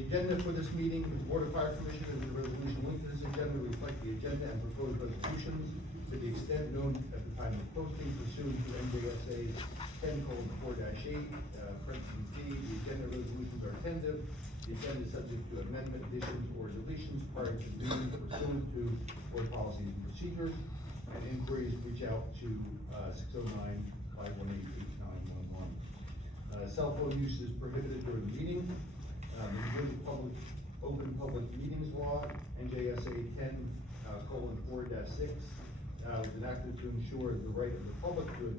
The agenda for this meeting, the Board of Fire Commissioners and the resolution linked to this agenda reflect the agenda and proposed resolutions to the extent known at the time of posting pursuant to NJSA 10:4-8, parentheses D. The agenda resolutions are tentative. The agenda is subject to amendment, additions, or deletions prior to the meeting pursuant to board policies and procedures. And inquiries reach out to 609-518-8911. Cell phone use is prohibited during the meeting. The Open Public Meetings Law, NJSA 10:4-6, was enacted to ensure the right of the public to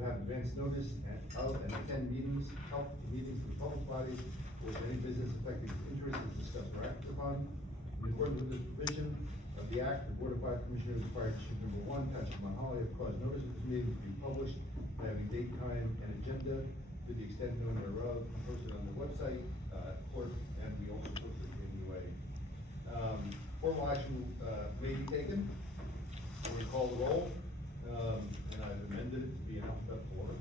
have advance notice of and attend meetings, of the public bodies, or if any business affecting its interest is discussed or acted upon. In accordance with this provision of the Act, the Board of Fire Commissioners, Fire District Number 1, Township of Mount Holly, have caused notice of this meeting to be published, having date, time, and agenda to the extent known thereof, posted on the website, and we also posted it anyway. Formal action may be taken. We're going to call the roll, and I've amended it to be in alphabetical order.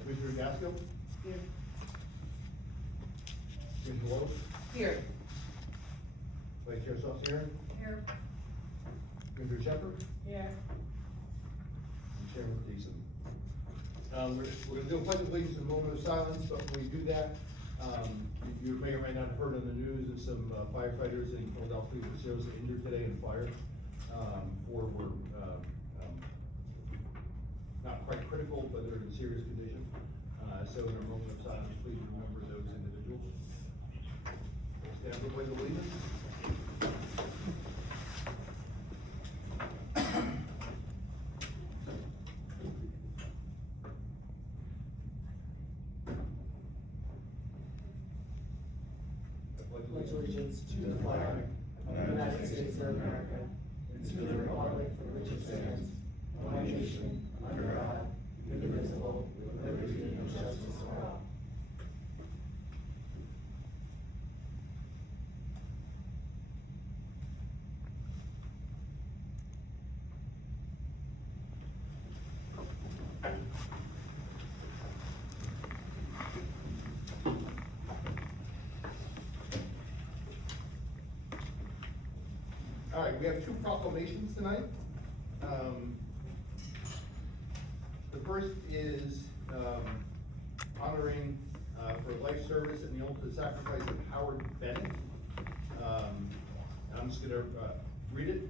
Commissioner Gasco? Here. Commissioner Lowe? Here. Vice Chair Saucier? Here. Commissioner Shepherd? Here. And Chairman Deason. We're going to do a pledge of allegiance in a moment of silence, but when we do that, you may or may not have heard on the news of some firefighters in Philadelphia who were seriously injured today in fire. Four were not quite critical, but they're in serious condition. So in a moment of silence, please remember those individuals. We'll stand for the pledge of allegiance. Pledge allegiance to the flag of the United States of America and to the republic for which it stands, one nation, under God, indivisible, with liberty and justice for all. All right, we have two proclamations tonight. The first is honoring for life service and the ultimate sacrifice of Howard Bennet. I'm just gonna read it.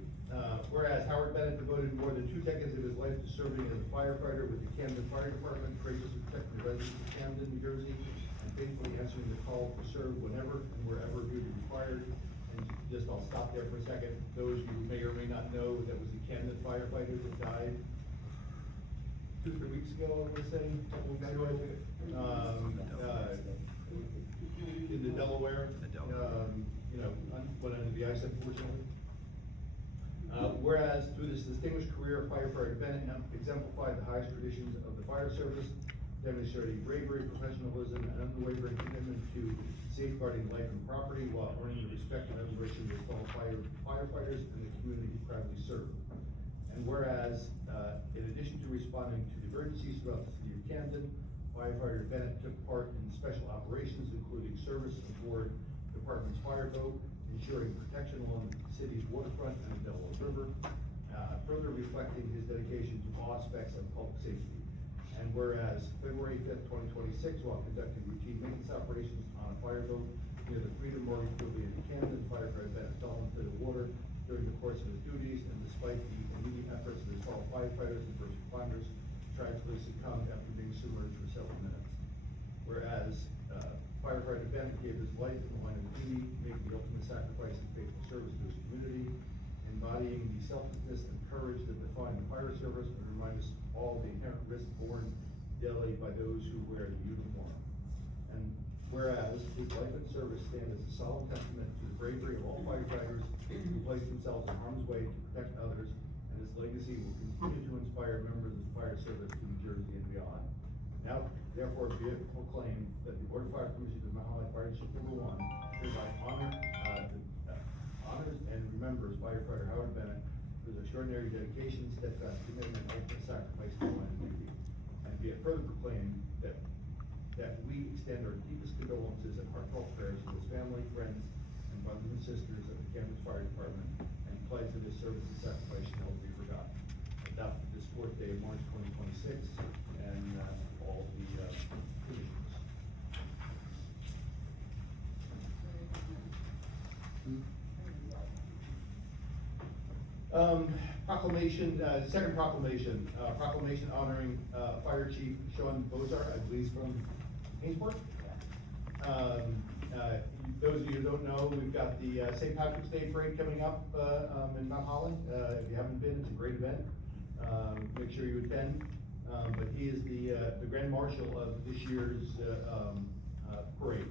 Whereas Howard Bennet devoted more than 2 decades of his life to serving as a firefighter with the Camden Fire Department, courageously protecting the residents of Camden, New Jersey, and faithfully answering the call to serve whenever and wherever duty required. I'll stop there for a second. Those who may or may not know, that was the Camden firefighter that died 2 or 3 weeks ago, I want to say, a couple weeks ago, I think. In the Delaware, went under the ice, unfortunately. Whereas through this distinguished career, firefighter Bennet exemplified the highest traditions of the fire service, demonstrating bravery, professionalism, and unwavering commitment to safeguarding life and property while earning the respect and admiration of his fellow firefighters and the community he proudly served. And whereas, in addition to responding to emergencies throughout the city of Camden, firefighter Bennet took part in special operations, including service aboard the department's fireboat, ensuring protection along the city's waterfront and the Delaware River, further reflecting his dedication to all aspects of public safety. And whereas February 5th, 2026, while conducting routine maintenance operations on a fireboat near the Freedom Mortgage Building in Camden, firefighter Bennet fell into the water during the course of his duties, and despite the immediate efforts of his fellow firefighters and first responders, tragically succumbed after being submerged for several minutes. Whereas firefighter Bennet gave his life in the line of duty, making the ultimate sacrifice and faithful service to his community, embodying the selflessness and courage that define the fire service and remind us all the inherent risk borne daily by those who wear the uniform. And whereas his life and service stand as a solemn testament to the bravery of all firefighters who place themselves in harm's way to protect others, and his legacy will continue to inspire members of the fire service in New Jersey and beyond. Now, therefore, be it proclaimed that the Board of Fire Commissioners of Mount Holly Fire District Number 1 hereby honors and remembers firefighter Howard Bennet for his extraordinary dedication, steadfast commitment, and ultimate sacrifice to the line of duty. And be it further proclaimed that that we extend our deepest condolences and heartfelt prayers to his family, friends, and brothers and sisters of the Cambridge Fire Department, and pledge that his service and sacrifice shall never be forgotten. Adopted this fourth day of March 2026, and all the conditions. Proclamation, second proclamation, proclamation honoring, Fire Chief Shaun Bozard, I believe he's from Hainsport. Those of you who don't know, we've got the St. Patrick's Day Parade coming up in Mount Holly. If you haven't been, it's a great event. Make sure you attend. But he is the Grand Marshal of this year's parade.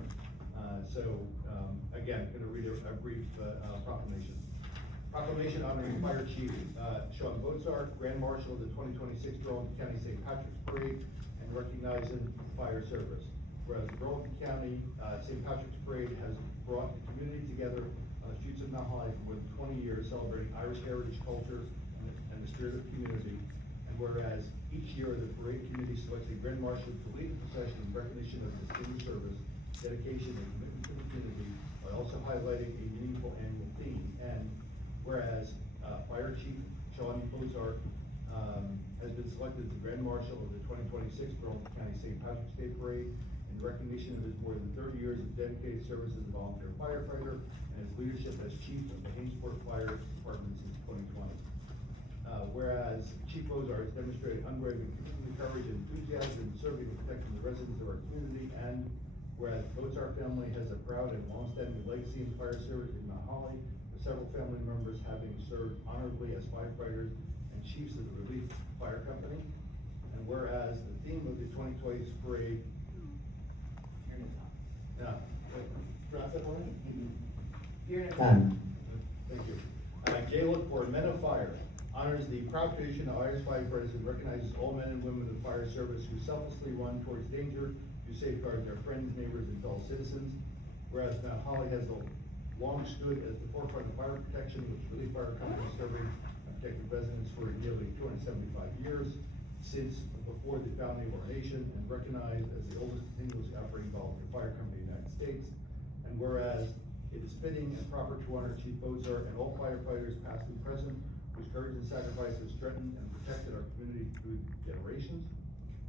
Again, going to read a brief proclamation. Proclamation honoring Fire Chief Shaun Bozard, Grand Marshal of the 2026 Burlington County St. Patrick's Parade, and recognizing fire service. Whereas the Burlington County St. Patrick's Parade has brought the community together on the streets of Mount Holly for more than 20 years, celebrating Irish heritage, culture, and the spirit of community. And whereas each year the parade committee selects a Grand Marshal to lead the procession in recognition of distinguished service, dedication, and commitment to the community, while also highlighting a meaningful annual theme. And whereas Fire Chief Shaun Bozard has been selected as the Grand Marshal of the 2026 Burlington County St. Patrick's Day Parade in recognition of his more than 30 years of dedicated service as a volunteer firefighter and his leadership as Chief of the Hainsport Fire Department since 2020. Whereas Chief Bozard has demonstrated unwavering commitment, courage, and enthusiasm in serving and protecting the residents of our community, and whereas the Bozard family has a proud and long-standing legacy in fire service in Mount Holly, with several family members having served honorably as firefighters and chiefs of the Relief Fire Company, and whereas the theme of the 2020 parade. Pronounce that for me? Thank you. Gaelic for Men of Fire honors the proud tradition of Irish firefighters and recognizes all men and women of the fire service who selflessly run towards danger to safeguard their friends, neighbors, and fellow citizens. Whereas Mount Holly has long stood at the forefront of fire protection, with Relief Fire Company serving and protecting residents for nearly 275 years, since before the founding of our nation, and recognized as the oldest English operating volunteer fire company in the United States. And whereas it is fitting and proper to honor Chief Bozard and all firefighters, past and present, whose courage and sacrifice have strengthened and protected our community through generations.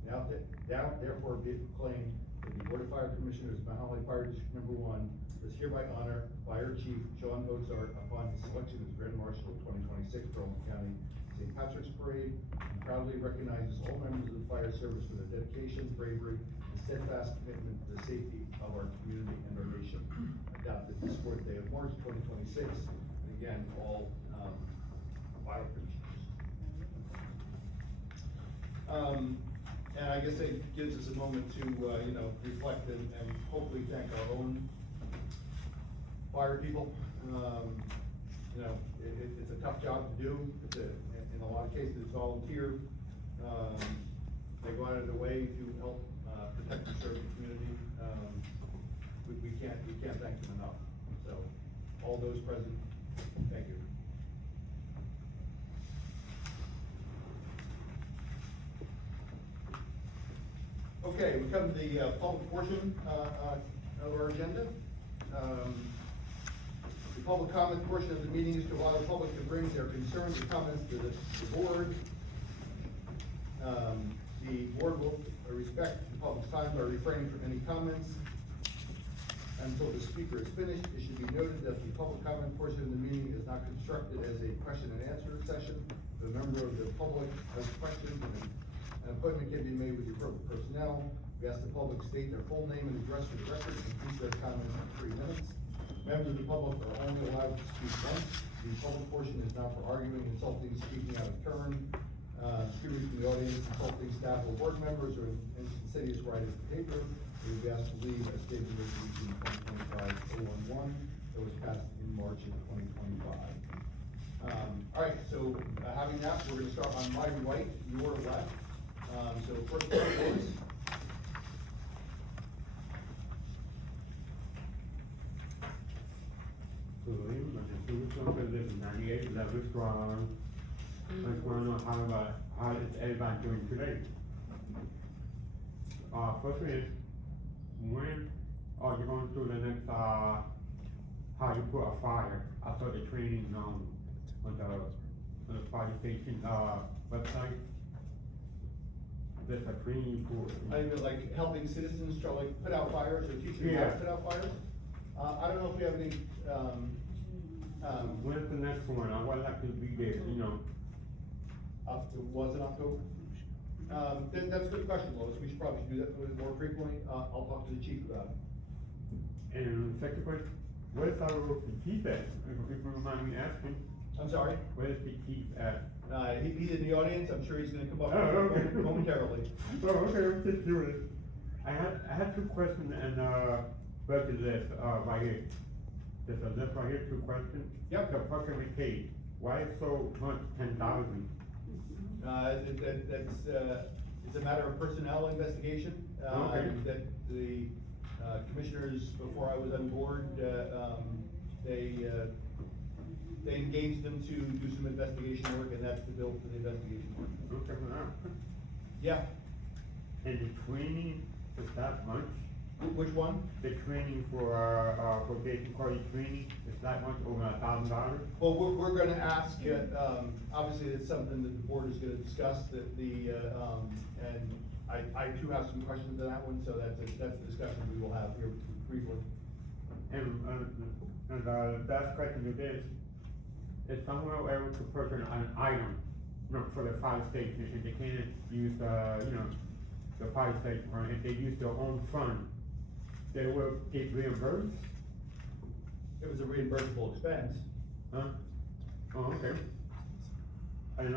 Now therefore be it proclaimed that the Board of Fire Commissioners of Mount Holly Fire District Number 1 does hereby honor Fire Chief Shaun Bozard upon his selection as Grand Marshal of 2026 Burlington County St. Patrick's Parade, and proudly recognizes all members of the fire service for their dedication, bravery, and steadfast commitment to the safety of our community and our nation. Adopted this fourth day of March 2026, and again, all fire commissioners. And I guess it gives us a moment to, reflect and hopefully thank our own fire people. It's a tough job to do. In a lot of cases, it's volunteer. They go out of their way to help protect and serve the community. We can't thank them enough. So, all those present, thank you. Okay, we come to the public portion of our agenda. The public comment portion of the meeting is to allow the public to bring their concerns and comments to the board. The board will respect the public's time by refraining from any comments until the speaker is finished. It should be noted that the public comment portion of the meeting is not constructed as a question and answer session. If a member of the public has questions, an appointment can be made with the appropriate personnel. We ask the public state their full name and address for the record and keep their comments in 3 minutes. Members of the public are only allowed to speak once. The public portion is not for arguing, insulting, speaking out of turn, speakers from the audience, insulting staff or board members, or insidious writing of paper. We will be asked to leave as stated in Resolution 2025-011 that was passed in March of 2025. All right, so having that, we're going to start on my right, your left. So first one is. I just want to know how is everybody doing today? First is, when are you going through the next, how you put a fire? I saw the training, on the fire station, website. There's a training for. I mean, like helping citizens try like put out fires or teaching them how to Yeah. put out fires. I don't know if we have any, When's the next one? I would like to be there, was in October? That's a good question, Lois, we should probably do that more frequently, I'll talk to the chief about it. And second question, where's our chief at? If you remind me asking, I'm sorry, where's the chief at? he's in the audience, I'm sure he's gonna come up Oh, okay. momentarily. Oh, okay, I'm just curious. I had two questions and, read the list, right here. There's a list right here, two questions. Yep. The parking repay, why is so much, 10,000? It's a matter of personnel investigation, Okay. that the, commissioners, before I was on board, they engaged them to do some investigation work, and that's the bill for the investigation work. Okay, Yeah, and the training, is that much? which one? The training for Jason Corey training, is that much, over $1,000? Well, we're gonna ask, obviously, it's something that the board is gonna discuss, that and I too have some questions on that one, so that's a discussion we will have here briefly. And the last question is this, is someone able to purchase an item, for the fire station, and they can't use, the fire station, or if they use their own fund, they will get reimbursed? It was a reimbursable expense. Huh? Oh, okay. And,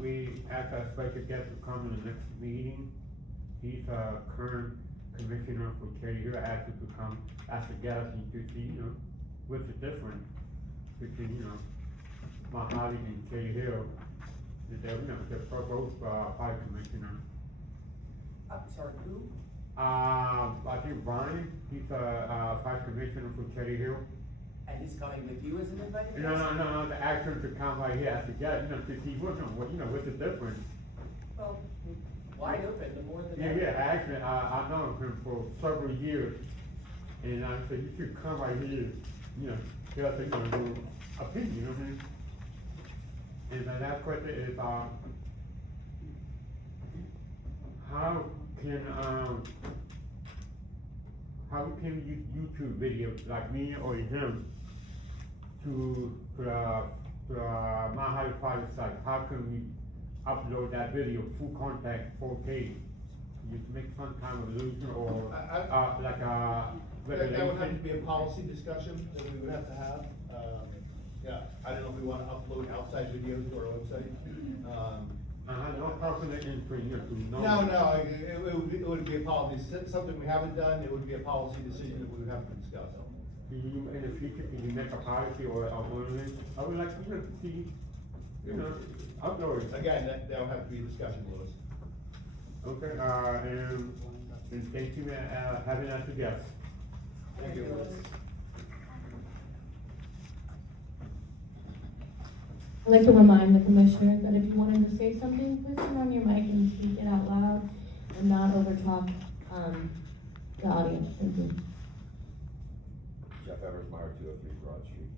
we asked our special guest to come in the next meeting. He's a current commissioner for Cherry Hill, asked him to come as a guest and to see, what's the difference between, Mojave and Cherry Hill. The proposed, fire commissioner. I'm sorry, who? I think Brian, he's a fire commissioner for Cherry Hill. And he's coming with you as an invited guest? No, the actor to come right here as a guest, to see what's the difference. Well, wide open, the more the Yeah, better. actually, I've known him for several years, and I said, you should come right here, tell us, your opinion, And the last question is, how can you use YouTube videos like me or him to Mojave Fire site? How can we upload that video, full contact, 4K? You make some kind of illusion or, like a That would have to regulation? be a policy discussion that we would have to have. Yeah, I don't know if we wanna upload outside videos to our website. No person that can bring you to know. No, it would be a policy, something we haven't done, it would be a policy decision that we would have to discuss. Can you, in the future, can you make a policy or ordinance? I would like to see, upload. Again, that'll have to be a discussion, Louis. Okay, and thank you, having us as a guest. Thank you. I'd like to remind the commissioner that if you wanted to say something, please turn on your mic and speak it out loud and not overtalk, the audience. Thank you. Jeff Eversmeyer, 203 Broad Street.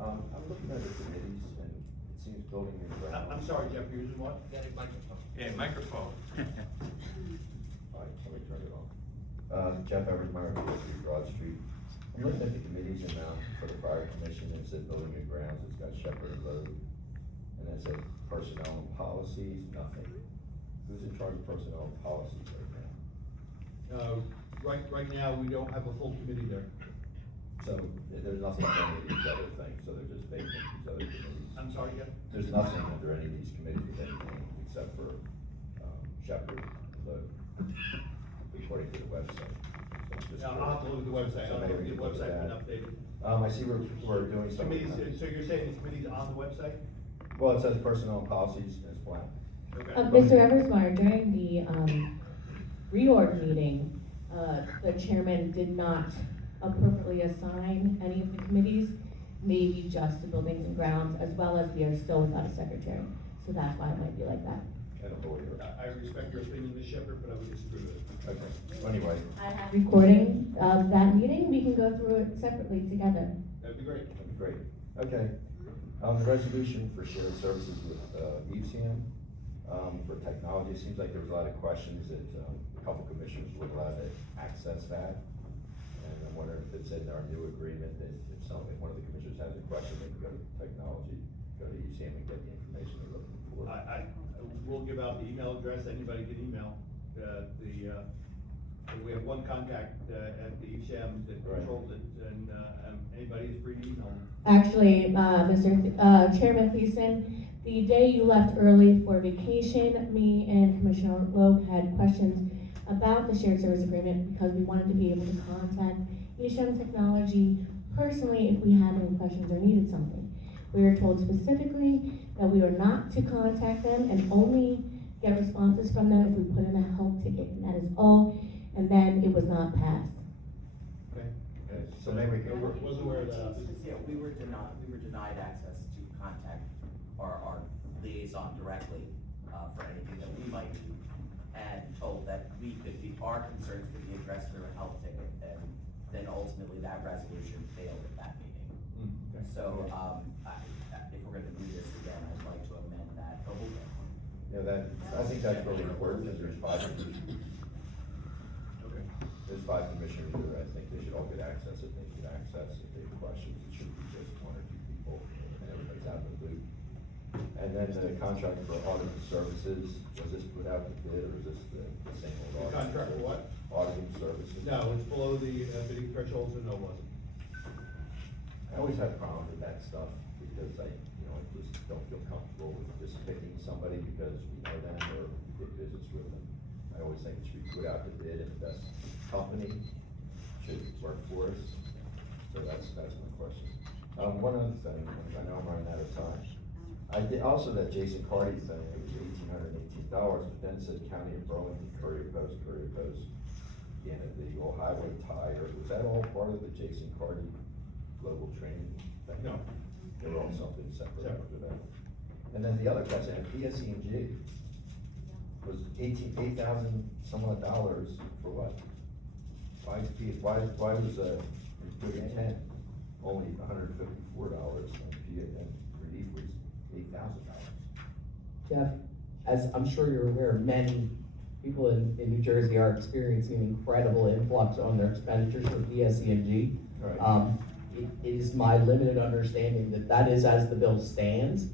I'm looking at the committees, and it seems building and grounds. I'm sorry, Jeff, you're using what? Yeah, microphone. All right, let me turn it on. Jeff Eversmeyer, 203 Broad Street. I'm looking at the committees, and for the fire commission, it said building and grounds, it's got Shepherd Road, and it said personnel and policies, nothing. Who's in charge of personnel and policies right now? Right now, we don't have a full committee there. So there's nothing under these other things, so they're just vacant, these other committees. I'm sorry, Jeff? There's nothing under any of these committees with any name, except for, Shepherd, according to the website. So it's just Yeah, I'll have to look at the website, So I'll look at maybe the look at website when that. updated. I see we're doing some. Committees, so you're saying the committee's on the website? Well, it says personnel and policies, and it's blank. Okay. Mr. Eversmeyer, during the, reorg meeting, the chairman did not appropriately assign any of the committees, maybe just the buildings and grounds, as well as we are still without a secretary. So that's why it might be like that. I don't know what you're. I respect your opinion, Ms. Shepherd, but I would disagree with it. Okay, so anyway, I have recording of that meeting, we can go through it separately together. That'd be great. that'd be great. Okay, the resolution for shared services with, EFCM, for technology, it seems like there was a lot of questions that, a couple commissioners were allowed to access that. And I'm wondering if it's in our new agreement, that if one of the commissioners has a question, they can go to technology, go to EFCM and get the information they're looking for. I will give out the email address, anybody can email, we have one contact, at the ECM that Right. controls it, and, anybody is free to email. Actually, Chairman Thiessen, the day you left early for vacation, me and Commissioner Logue had questions about the shared service agreement because we wanted to be able to contact ESHM Technology personally if we had any questions or needed something. We were told specifically that we were not to contact them and only get responses from them if we put in a help ticket, and that is all, and then it was not passed. Okay. Okay, so maybe we can. Wasn't aware of that. Yeah, we were denied access to contact our liaison directly, for anything that we might do, and told that our concerns could be addressed through a health ticket, and then ultimately that resolution failed at that meeting. Okay. So, if we're gonna do this again, I'd like to amend that. Yeah, I think that's really important, because there's five commissioners here, I think they should all get access if they get access, if they have questions, it shouldn't be just one or two people, and everybody's out of the loop. And then the contract for auditing services, was this put out to bid, or is this the same old? The auditing contract for service? what? Auditing services? No, it's below the bidding threshold, so no, it wasn't. I always have problems with that stuff, because I just don't feel comfortable with just picking somebody because we know them or we did business with them. I always think it should be put out to bid, and the best company should work for us. So that's my question. One other thing, I know I'm running out of time. I did also that Jason Carty thing, it was $1,818, but then said County of Burlington, Courier Post, the end of the old highway tire. Was that all part of the Jason Carty global training thing? No. They were all something separate after that. And then the other question, PSE&G was $8,000 some odd dollars for what? Why was, good intent only $154, and relief was $8,000? Jeff, as I'm sure you're aware, many people in New Jersey are experiencing incredible influx on their expenditures for PSE&G. Right. It is my limited understanding that is as the bill stands.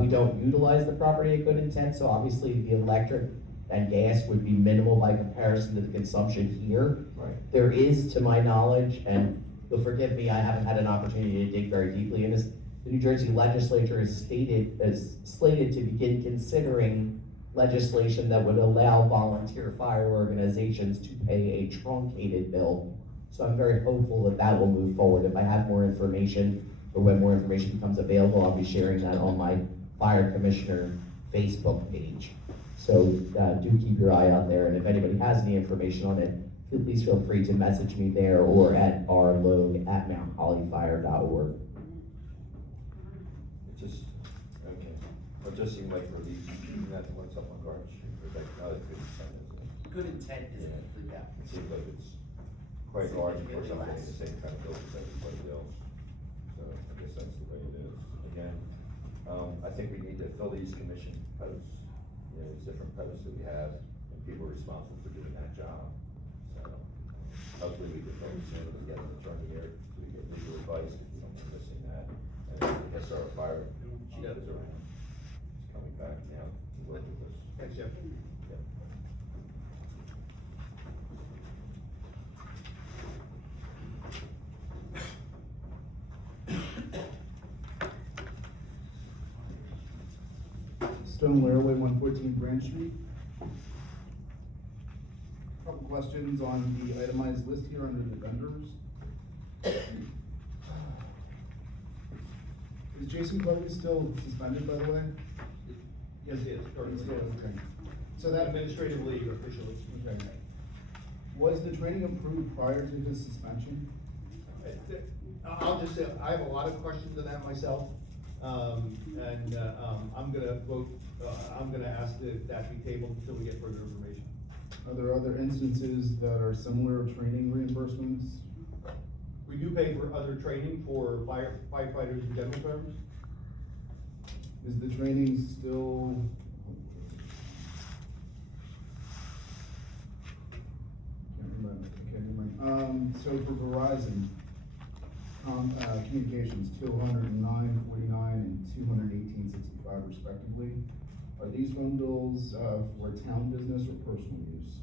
We don't utilize the property at good intent, so obviously the electric and gas would be minimal by comparison to the consumption here. Right. There is, to my knowledge, and you'll forgive me, I haven't had an opportunity to dig very deeply in this, the New Jersey legislature is slated to begin considering legislation that would allow volunteer fire organizations to pay a truncated bill. So I'm very hopeful that that will move forward. If I have more information, or when more information becomes available, I'll be sharing that on my fire commissioner Facebook page. So do keep your eye out there, and if anybody has any information on it, please feel free to message me there or at rlogue@mounthollyfire.org. It just seemed like relief, that's what's up on Garden Street, but that's not a good intent, isn't it? Good intent is, yeah. It seems like it's quite large for somebody in the same kind of building as everybody else. So I guess that's the way it is. Again, I think we need to fill these commission posts, these different posts that we have, and people are responsible for doing that job. So hopefully we can fill it sooner than get an attorney here, so we get legal advice if someone's missing that. And I guess our fire chief is around, he's coming back now to work with us. Thanks, Jeff. Yep. Stone Railway, 114 Branch Street. Couple questions on the itemized list here under the vendors. Is Jason Clark still suspended, by the way? Yes, he is, currently. He's still, okay. So that, Administrative leave officially. okay. Was the training approved prior to his suspension? I'll just say, I have a lot of questions on that myself. I'm gonna vote, I'm gonna ask that that be tabled until we get further information. Are there other instances that are similar training reimbursements? We do pay for other training for firefighters in general terms. Is the training still? Can't remember, okay, never mind. So for Verizon, communications, 209.49 and 218.65 respectively. Are these phone bills, for town business or personal use?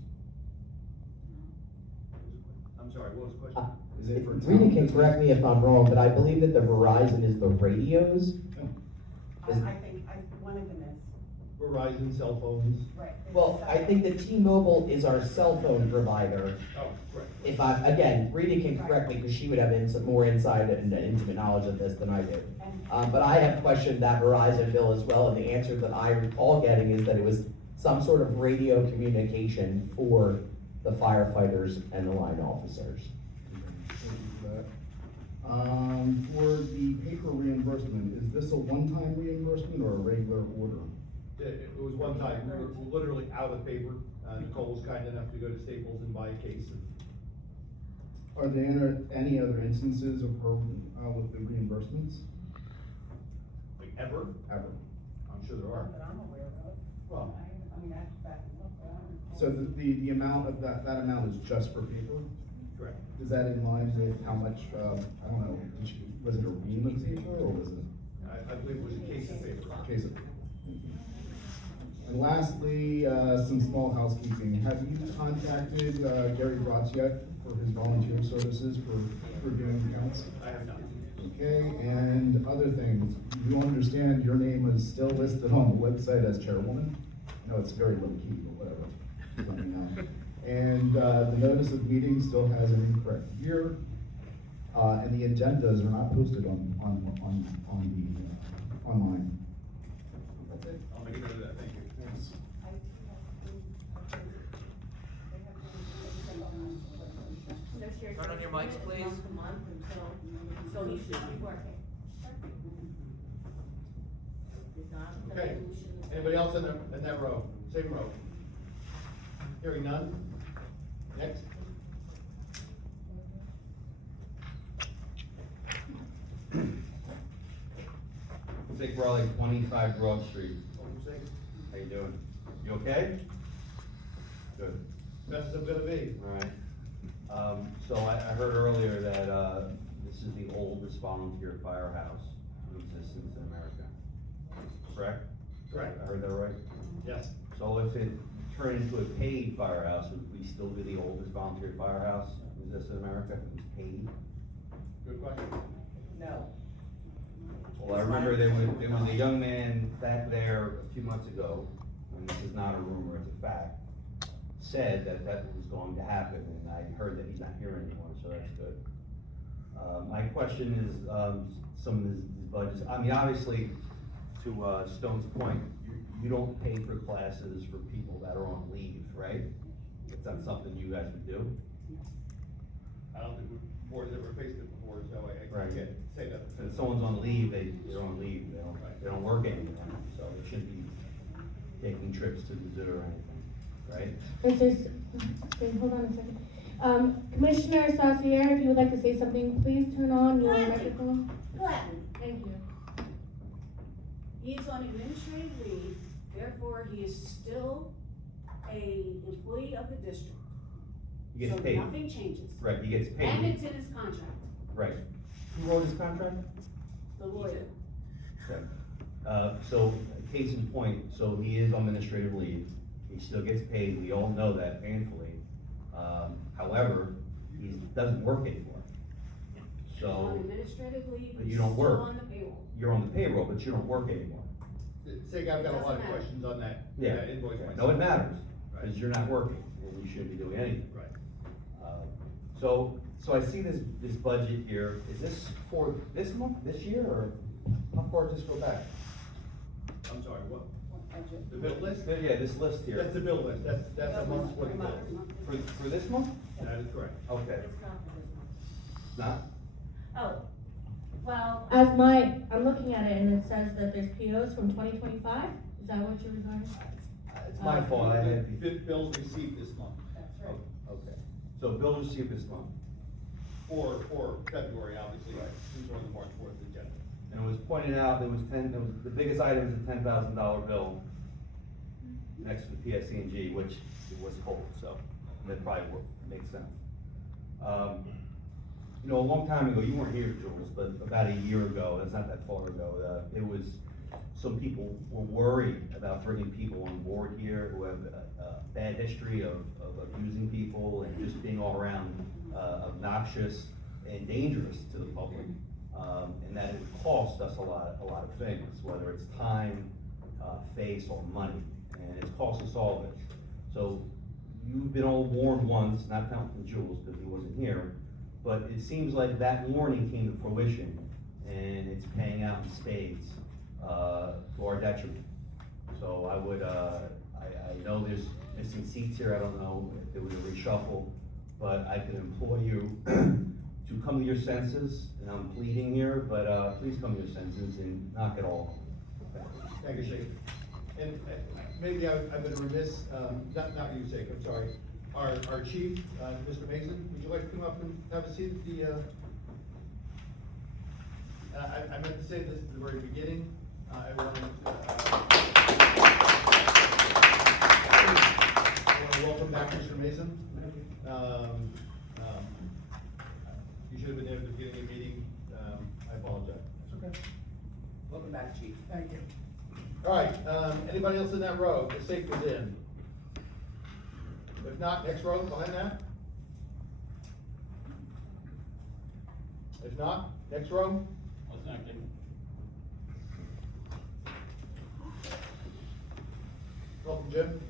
I'm sorry, what was the question? Is it for town Rita can business? correct me if I'm wrong, but I believe that the Verizon is the radios. I think, one of them is, Verizon cell phones. right. Well, I think that T-Mobile is our cell phone provider. Oh, correct. If I, again, Rita can correct me because she would have more insight and intimate knowledge of this than I do. But I have questioned that Verizon bill as well, and the answer that I recall getting is that it was some sort of radio communication for the firefighters and the line officers. Thank you for that. For the paper reimbursement, is this a one-time reimbursement or a regular order? It was one time, we were literally out of paper. Nicole was kind enough to go to Staples and buy a case of. Are there any other instances of her, with the reimbursements? Like ever? Ever? I'm sure there are. That I'm aware of. Well, I mean, that's back. So the amount of that amount is just for paper? correct. Is that in line with how much, I don't know, was it a ream of paper or was it I believe it was a case of paper. a case of? And lastly, some small housekeeping. Have you contacted Gary Bratz yet for his volunteer services for reviewing accounts? I have not. Okay, and other things, you understand your name is still listed on the website as chairwoman? I know it's very low key, but whatever. Let me know. And the notice of meeting still has an incorrect year, and the agendas are not posted online. That's it. I'll make a note of that, thank you. Thanks. Turn on your mics, please. So he should be working. Okay, anybody else in that row, same row? Hearing none? Next? Vic Raleigh, 25 Broad Street. What was it? How you doing? You okay? Good. Best as I'm gonna be. All right. So I heard earlier that, this is the oldest volunteer firehouse in existence in America. Correct? Correct. I heard that right? Yes. So if it turned into a paid firehouse, would we still be the oldest volunteer firehouse in existence in America if it was paid? Good question. No. Well, I remember there was a young man back there a few months ago, and this is not a rumor, it's a fact, said that that was going to happen, and I heard that he's not here anymore, so that's good. My question is, some of these budgets, I mean, obviously, to, Stone's point, you don't pay for classes for people that are on leave, right? It's not something you guys would do? I don't think we've boards ever faced it before, so I Right. can't say that. If someone's on leave, they're on leave, they don't work anymore, so they shouldn't be taking trips to the zoo or anything, right? Hold on a second. Commissioner Saucier, if you would like to say something, please turn on your microphone. Gladly. Thank you. He is on administrative leave, therefore he is still a employee of the district. He gets So paid, nothing changes. right, he gets And paid, it's in his contract, right. Who wrote his contract? the lawyer. Okay. So, case in point, so he is on administrative leave, he still gets paid, we all know that painfully. However, he doesn't work anymore. On So, administrative leave, But he's you don't still work. on the payroll. you're on the payroll, but you don't work anymore. Sig, I've got a lot of Doesn't matter. questions on that. Yeah. that invoice myself. No, it matters, Right. because you're not working, and you shouldn't be doing anything. Right. So I see this budget here, is this for this month, this year, or how far does this go back? I'm sorry, what? The bill list? Yeah, this list here, That's the bill list, that's a month's worth of bills. for this month? That is correct. Okay, It's not for this month. not? Oh, Well, I'm looking at it and it says that there's POs from 2025, is that what you're regarding? It's my fault, I had the. Bills received this month, that's right. Okay, so bill received this month, for February, obviously, since we're on the March 4th agenda. and it was pointed out, the biggest item is a $10,000 bill next to the PSC&G, which it was cold, so that probably makes sense. You know, a long time ago, you weren't here, Jules, but about a year ago, that's not that far ago, some people were worried about bringing people on board here who have a bad history of abusing people and just being all around obnoxious and dangerous to the public. And that it would cost us a lot of things, whether it's time, face, or money, and it's cost us all this. So you've been all warned once, not counting Jules, because he wasn't here, but it seems like that warning came to fruition, and it's paying out in spades, to our detriment. So I would, I know there's missing seats here, I don't know if there was a reshuffle, but I could implore you to come to your senses, and I'm pleading here, but, please come to your senses and knock it all. Thank you, Shake. And maybe I've been remiss, not you, Shake, I'm sorry. Our chief, Mr. Mason, would you like to come up and have a seat at the, I meant to say this at the very beginning. I want to welcome back Mr. Mason. You should have been there at the beginning of the meeting. I apologize. Okay. Welcome back, chief. Thank you. All right, anybody else in that row? The safe is in. If not, next row behind that. If not, next row. Welcome, Jim.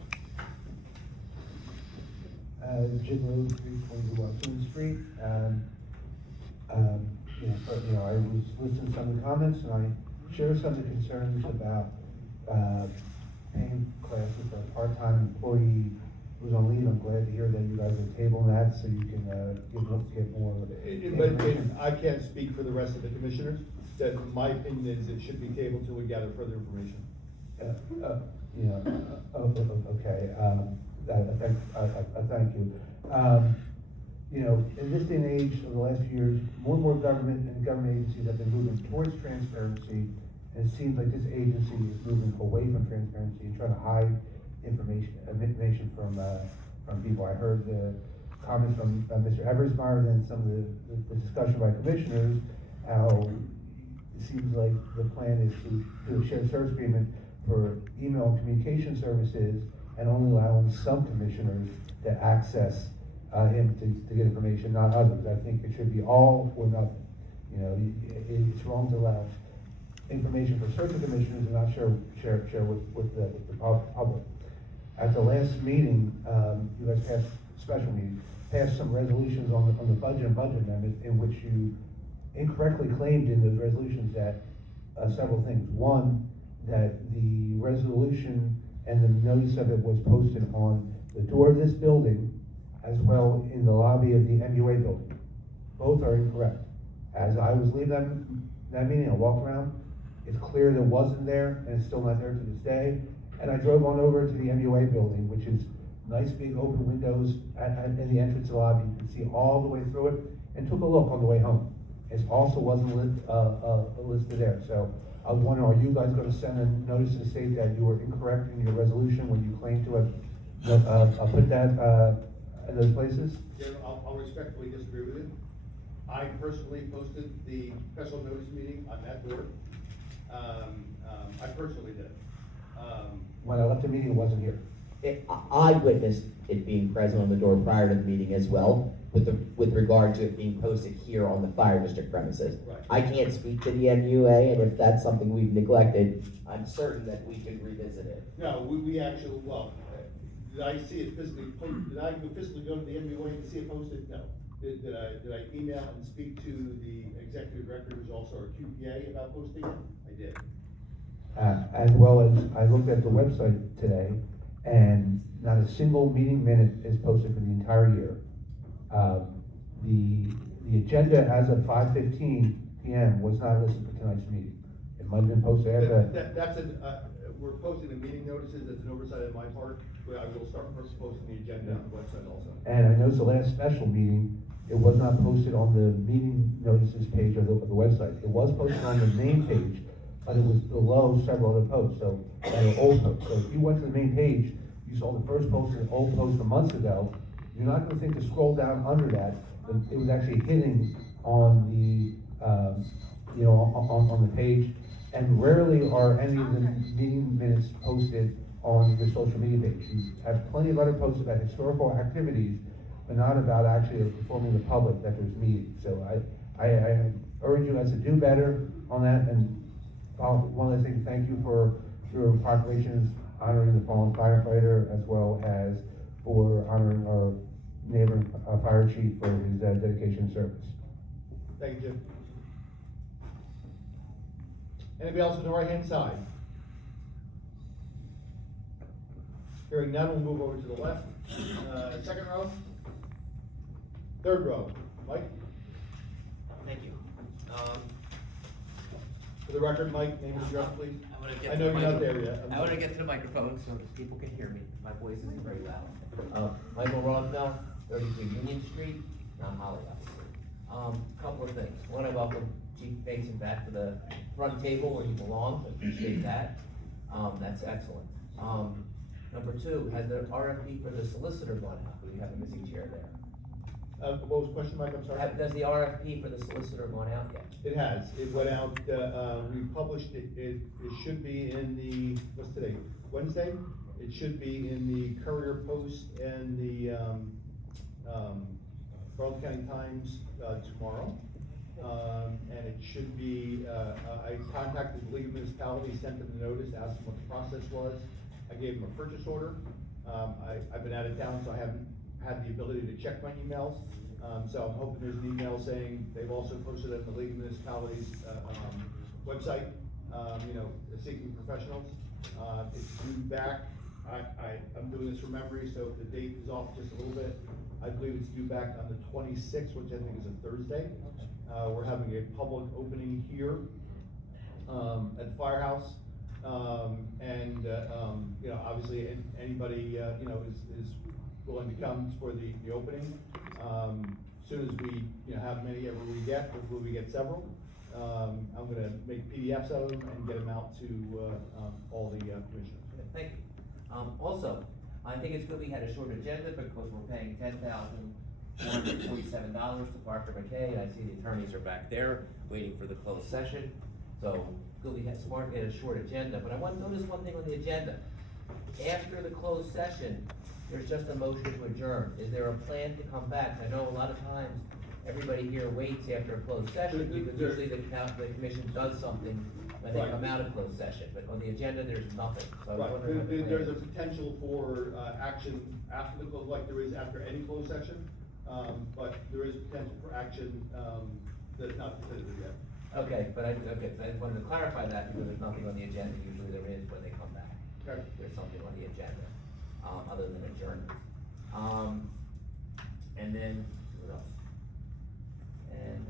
Jim Rose, 320 Washington Street. I was listening to some of the comments, and I share some of the concerns about paying classes for a part-time employee who's on leave. I'm glad to hear that you guys are tabling that, so you can get more information. I can't speak for the rest of the commissioners. That my opinion is it should be tabled till we gather further information. Okay, thank you. In this day and age of the last few years, more and more government and government agencies have been moving towards transparency, and it seems like this agency is moving away from transparency and trying to hide information from people. I heard the comments from Mr. Eversmeyer, then some of the discussion by commissioners, how it seems like the plan is to do a shared service agreement for email and communication services, and only allowing some commissioners to access him to get information, not others. I think it should be all or nothing. It's wrong to allow information for certain commissioners and not share with the public. At the last meeting, you guys passed some resolutions on the budget amendment, in which you incorrectly claimed in those resolutions that several things. One, that the resolution and the notice of it was posted on the door of this building as well in the lobby of the MUA building. Both are incorrect. As I was leaving that meeting, I walked around. It's clear that it wasn't there, and it's still not there to this day. And I drove on over to the MUA building, which is nice big open windows in the entrance lobby. You can see all the way through it, and took a look on the way home. It also wasn't listed there. So I was wondering, are you guys going to send a notice to state that you were incorrect in your resolution when you claim to have put that in those places? Jim, I'll respectfully disagree with you. I personally posted the special notice meeting on that door. I personally did. When I left the meeting, it wasn't here. I witnessed it being present on the door prior to the meeting as well, with regard to it being posted here on the fire district premises. Right. I can't speak to the MUA, and if that's something we've neglected, I'm certain that we could revisit it. No, we actually, did I see it physically, did I physically go to the MUA to see it posted? No. Did I email and speak to the executive director, who's also our QPA, about posting it? I did. As well as I looked at the website today, and not a single meeting minute is posted for the entire year. The agenda as of 5:15 PM was not listed for tonight's meeting. It might have been posted after. We're posting the meeting notices, that's an oversight on my part, but I will start posting the agenda on the website also. And I noticed the last special meeting, it was not posted on the meeting notices page of the website. It was posted on the main page, but it was below several other posts, so, that are old posts. So if you went to the main page, you saw the first post, an old post from months ago, you're not gonna think to scroll down under that, but it was actually hitting on the, on the page. And rarely are any of the meeting minutes posted on the social media page. You have plenty of other posts about historical activities, but not about actually informing the public that there's meetings. So I urge you guys to do better on that, and one other thing, thank you for your proclamations honoring the fallen firefighter, as well as for honoring our neighboring fire chief for his dedication and service. Thank you, Jim. Anybody else on the right-hand side? Hearing none, we'll move over to the left. Second row? Third row. Mike? Thank you. For the record, Mike, name and address, please. I wanna get I to know the you're not mic- there yet. I'm I wanna sorry. get to the microphone so that people can hear me. My voice isn't very loud. Michael Rothbell, 33 Union Street, Mount Holyoke. Couple of things. One, I welcome Chief Mason back to the front table where he belongs. I appreciate that. That's excellent. Number two, has the RFP for the solicitor gone out? Do we have a missing chair there? What was the question, Mike? I'm sorry. Does the RFP for the solicitor gone out yet? It has. It went out, we published it, it should be in the, what's today? Wednesday? It should be in the Courier Post and the, Burlington County Times, tomorrow. And it should be, I contacted the League of Municipalities, sent them the notice, asked them what the process was. I gave them a purchase order. I've been out of town, so I haven't had the ability to check my emails. So I'm hoping there's an email saying they've also posted it on the League of Municipalities, website, seeking professionals. It's due back, I'm doing this from memory, so if the date is off just a little bit, I believe it's due back on the 26th, which I think is a Thursday. We're having a public opening here, at the firehouse. Obviously, anybody, is willing to come for the opening. Soon as we, have many ever we get, hopefully we get several. I'm gonna make PDFs of them and get them out to, all the, commissioners. Thank you. Also, I think it's good we had a short agenda because we're paying $10,447 to Parker McKay, and I see the attorneys are back there waiting for the closed session. So, good we had smart, we had a short agenda, but I want to notice one thing on the agenda. After the closed session, there's just a motion to adjourn. Is there a plan to come back? I know a lot of times, everybody here waits after a closed session, because usually the commission does something when they Right. come out of closed session, but on the agenda, there's nothing. So I was Right, wondering what the plan there's a is. potential for, action after the close, like there is after any closed session. But there is potential for action, that's not definitive yet. Okay, but I just wanted to clarify that because there's nothing on the agenda, usually there is when they come back. Okay. There's something on the agenda, other than adjournment. And then, what else? And,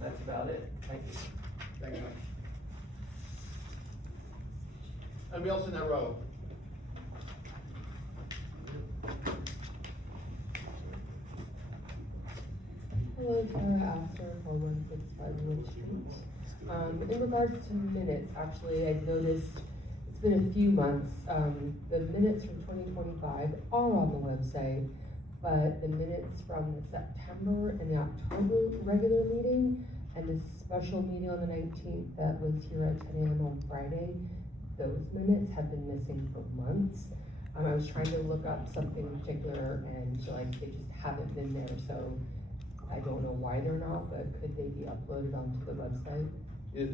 that's about it, thank you. Thank you. Anybody else in that row? Hello, Tara Astor, 4165 Wood Street. In regards to minutes, actually, I've noticed it's been a few months. The minutes from 2025 are on the website, but the minutes from the September and the October regular meeting and the special meeting on the 19th that was here at 10 a.m. on Friday, those minutes have been missing for months. I was trying to look up something in particular and they just haven't been there, so I don't know why they're not, but could they be uploaded onto the website?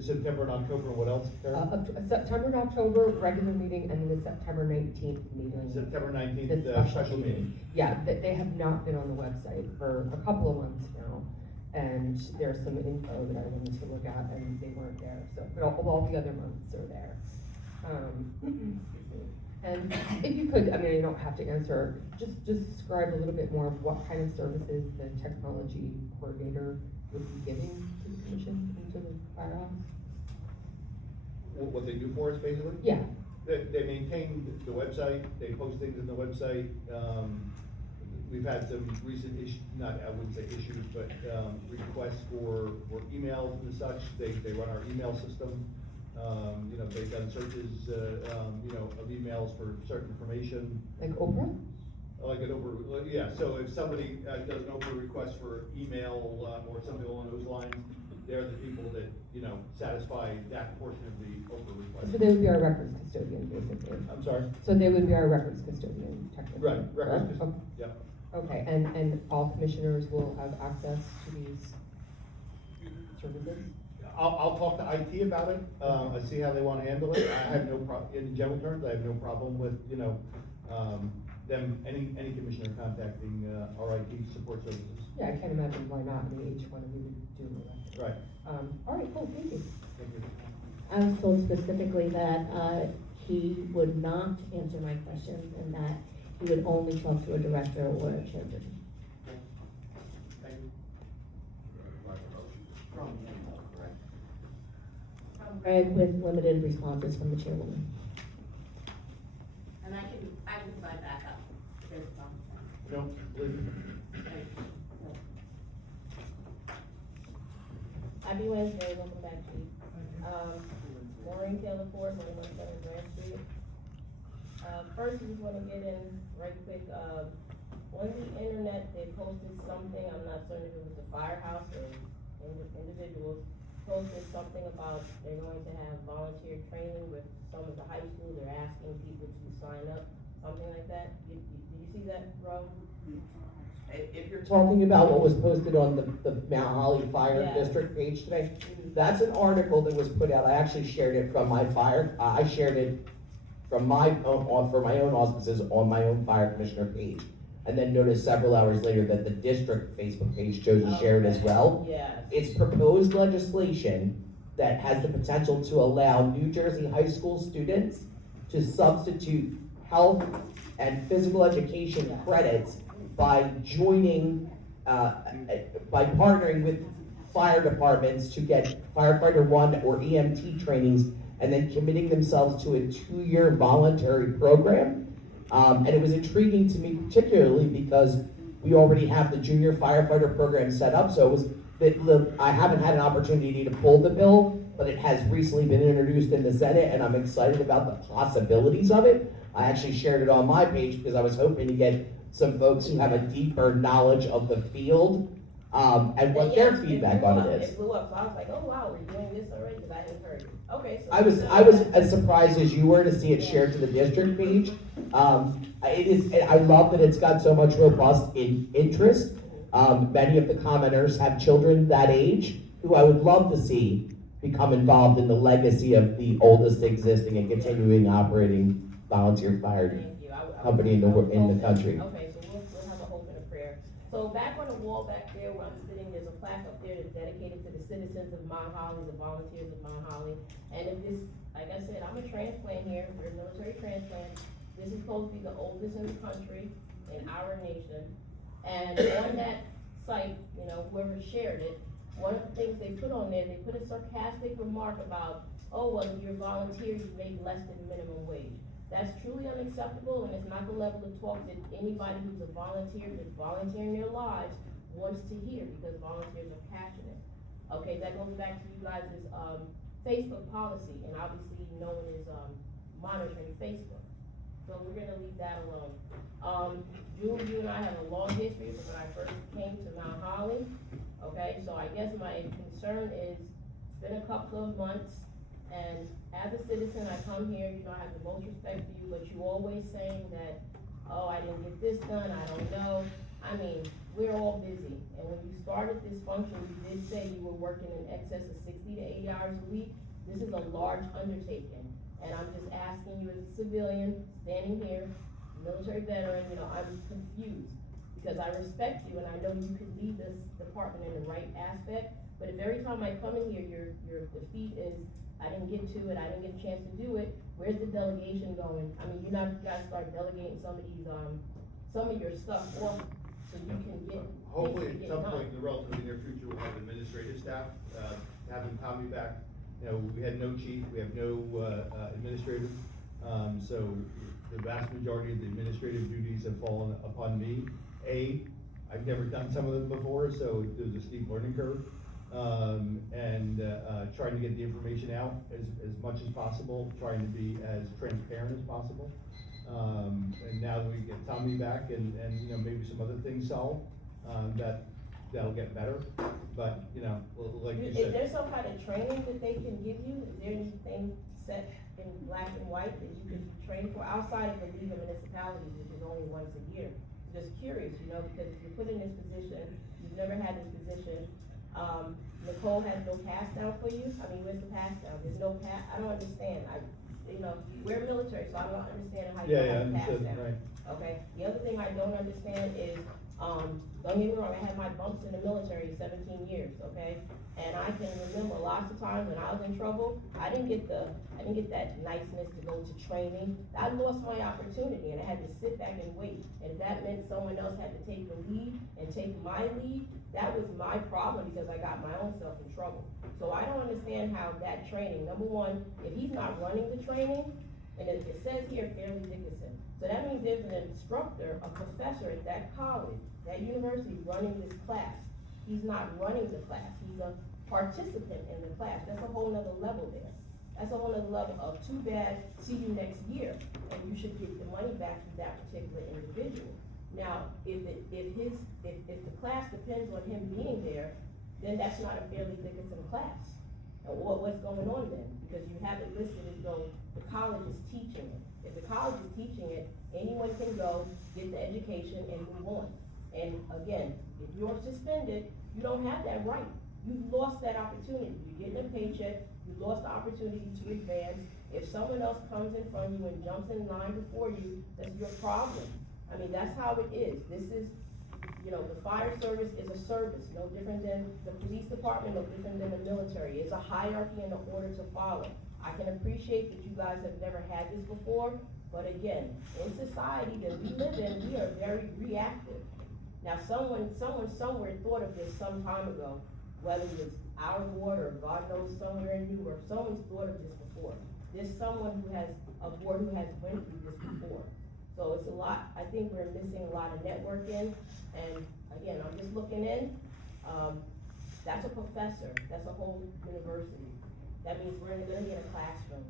September and October, and what else, Karen? September and October, regular meeting, and then the September 19th meeting. September 19th, The special meeting. Yeah, they have not been on the website for a couple of months now, and there's some info that I wanted to look at, and they weren't there, so, but all the other months are there. Excuse me. And if you could, you don't have to answer, just describe a little bit more of what kind of services the technology coordinator would be giving to the commission and to the firehouse? What they do for us, basically? Yeah, They maintain the website, they post things in the website, we've had some recent I wouldn't say issues, but, requests for emails and such, they run our email system. You know, they've done searches, you know, of emails for certain information. like Oprah? Like yeah, so if somebody does an open request for email, or something along those lines, they're the people that, you know, satisfy that portion of the open request. So they would be our records custodian, basically. I'm sorry? So they would be our records custodian, technically. Right, records, correct? yeah. Okay, and all commissioners will have access to these services? I'll talk to IT about it, I see how they wanna handle it, I have no in general terms, I have no problem with, you know, them, any commissioner contacting, our IT support services. Yeah, I can't imagine why not, I mean, each one of you would do it. Right. All right, cool, thank you. Thank you. I was told specifically that, he would not answer my questions and that he would only talk to a director or a chairperson. Thank you. Greg, with limited responses from the chairwoman. And I can provide backup. There's a problem. No, believe me. Happy Wednesday, welcome back, Chief. Maureen Taylor Ford, 117 Grand Street. First, we just wanna get in right quick, on the internet, they posted something, I'm not certain if it was the firehouse or individuals, posted something about they're going to have volunteer training with some of the high school, they're asking people to sign up, something like that. Did you see that, Ro? If you're talking about what was posted on the Mount Holly Fire Yeah. District page today, Mhm. that's an article that was put out, I actually shared it from my I shared it from my own, for my own auspices on my own fire commissioner page. And then noticed several hours later that the district Facebook page chose to share it as well. Yes. It's proposed legislation that has the potential to allow New Jersey high school students to substitute health and physical education credits by joining, by partnering with fire departments to get firefighter 1 or EMT trainings and then committing themselves to a 2-year voluntary program. And it was intriguing to me particularly because we already have the junior firefighter program set up, so it was, I haven't had an opportunity to pull the bill, but it has recently been introduced in the Senate, and I'm excited about the possibilities of it. I actually shared it on my page because I was hoping to get some folks who have a deeper knowledge of the field, and what their feedback on it is. It blew up, so I was like, oh wow, we're doing this already, because I hadn't heard it. Okay, so. I was as surprised as you were to see it shared to the district page. I love that it's got so much robust interest. Many of the commenters have children that age, who I would love to see become involved in the legacy of the oldest existing and continuing operating volunteer fire Thank you. company in the country. Okay, so we'll have a hope and a prayer. So back on the wall back there where I'm sitting, there's a plaque up there that's dedicated to the citizens of Mount Holly, the volunteers of Mount Holly. And if this, like I said, I'm a transplant here, we're a military transplant. This is supposed to be the oldest in the country, in our nation. And on that site, you know, whoever shared it, one of the things they put on there, they put a sarcastic remark about, oh, well, if you're a volunteer, you make less than minimum wage. That's truly unacceptable, and it's not the level of talk that anybody who's a volunteer, that's volunteering their lives, wants to hear, because volunteers are passionate. Okay, that goes back to you guys' Facebook policy, and obviously no one is monitoring Facebook. So we're gonna leave that alone. Julie, you and I have a long history from when I first came to Mount Holly. Okay, so I guess my concern is, it's been a couple of months, and as a citizen, I come here, you know, I have the most respect for you, but you always saying that, oh, I didn't get this done, I don't know. I mean, we're all busy, and when you started this function, you did say you were working in excess of 60 to 80 hours a week. This is a large undertaking, and I'm just asking you as a civilian, standing here, military veteran, you know, I'm confused, because I respect you, and I know you could lead this department in the right aspect, but if every time I come in here, your defeat is, I didn't get to it, I didn't get a chance to do it, where's the delegation going? I mean, you're not, you gotta start delegating some of these, some of your stuff off so you can get. Hopefully, things at to some get point in done. the relatively near future, we'll have administrative staff, having Tommy back. You know, we had no chief, we have no, administrative, so the vast majority of the administrative duties have fallen upon me. I've never done some of them before, so there's a steep learning curve. And trying to get the information out as much as possible, trying to be as transparent as possible. And now that we get Tommy back and, you know, maybe some other things solved, that'll get better. But, you know, like you Is said. there some kind of training that they can give you? Is there anything set in black and white that you can train for outside of the League of Municipalities, which is only once a year? Just curious, you know, because if you're put in this position, you've never had this position. Nicole has no pass down for you. I mean, where's the pass down? There's no pass. I don't understand. You know, we're military, so I don't understand how you have a pass understood, down. right. Okay, the other thing I don't understand is, don't get me wrong, I had my bumps in the military 17 years, okay? And I can remember lots of times when I was in trouble, I didn't get that niceness to go to training. I lost my opportunity and I had to sit back and wait. And if that meant someone else had to take the lead and take my lead, that was my problem because I got my own self in trouble. So I don't understand how that training, number one, if he's not running the training, and it says here Fairleigh Dickinson, so that means there's an instructor, a professor at that college, that university running this class. He's not running the class, he's a participant in the class. That's a whole nother level there. That's a whole nother level of too bad, see you next year, and you should get the money back from that particular individual. Now, if the class depends on him being there, then that's not a Fairleigh Dickinson class. And what's going on then? Because you have it listed as though the college is teaching it. If the college is teaching it, anyone can go, get the education, and move on. And again, if you're suspended, you don't have that right. You've lost that opportunity. You're getting a paycheck, you lost the opportunity to advance. If someone else comes in front of you and jumps in line before you, that's your problem. I mean, that's how it is. This is, you know, the fire service is a service, no different than the police department, no different than the military. It's a hierarchy and an order to follow. I can appreciate that you guys have never had this before, but again, in society that we live in, we are very reactive. Now, someone somewhere thought of this some time ago, whether it was our board or God knows somewhere in Newark, someone's thought of this before. There's someone who has, a board who has went through this before. So it's a lot, I think we're missing a lot of networking, and again, I'm just looking in, that's a professor, that's a whole university. That means we're gonna be in a classroom.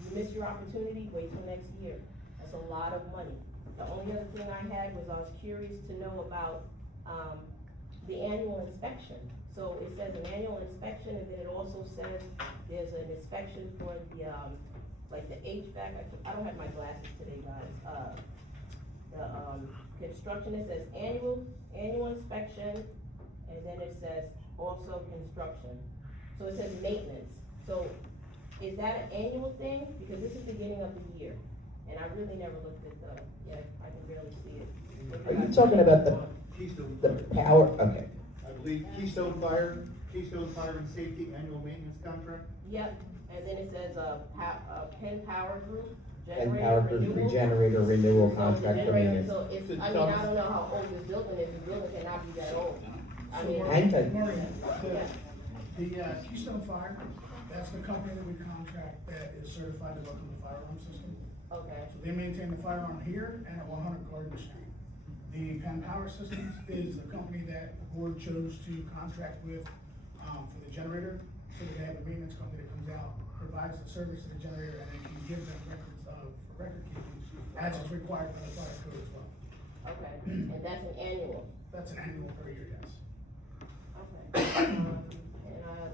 You miss your opportunity, wait till next year. That's a lot of money. The only other thing I had was I was curious to know about, the annual inspection. So it says an annual inspection, and then it also says there's an inspection for the, like the HVAC, I don't have my glasses today, guys. Construction, it says annual inspection, and then it says also construction. So it says maintenance. So is that an annual thing? Because this is beginning of the year, and I really never looked at yeah, I can barely see it. Are you talking about Keystone the Fire. power, okay. I believe Keystone Fire and Safety Annual Maintenance Contract. Yep, and then it says, Penn Power Group, And generator power group renewal. regenerator renewal So the contract for generator, maintenance. so it's, I mean, I don't know how old this building is, the building cannot be that old. I mean. Hang tight. Yeah. The Keystone Fire, that's the company that we contract that is certified to work on the firearm system. Okay, So they maintain the firearm here and at 100 Garden Street. The Penn Power Systems is the company that the board chose to contract with, for the generator. So they have a maintenance company that comes out, provides the service to the generator, and then can give them records of, record keeping, as is required by the fire code as well. okay, and that's an annual. That's an annual per year, yes. Okay. And,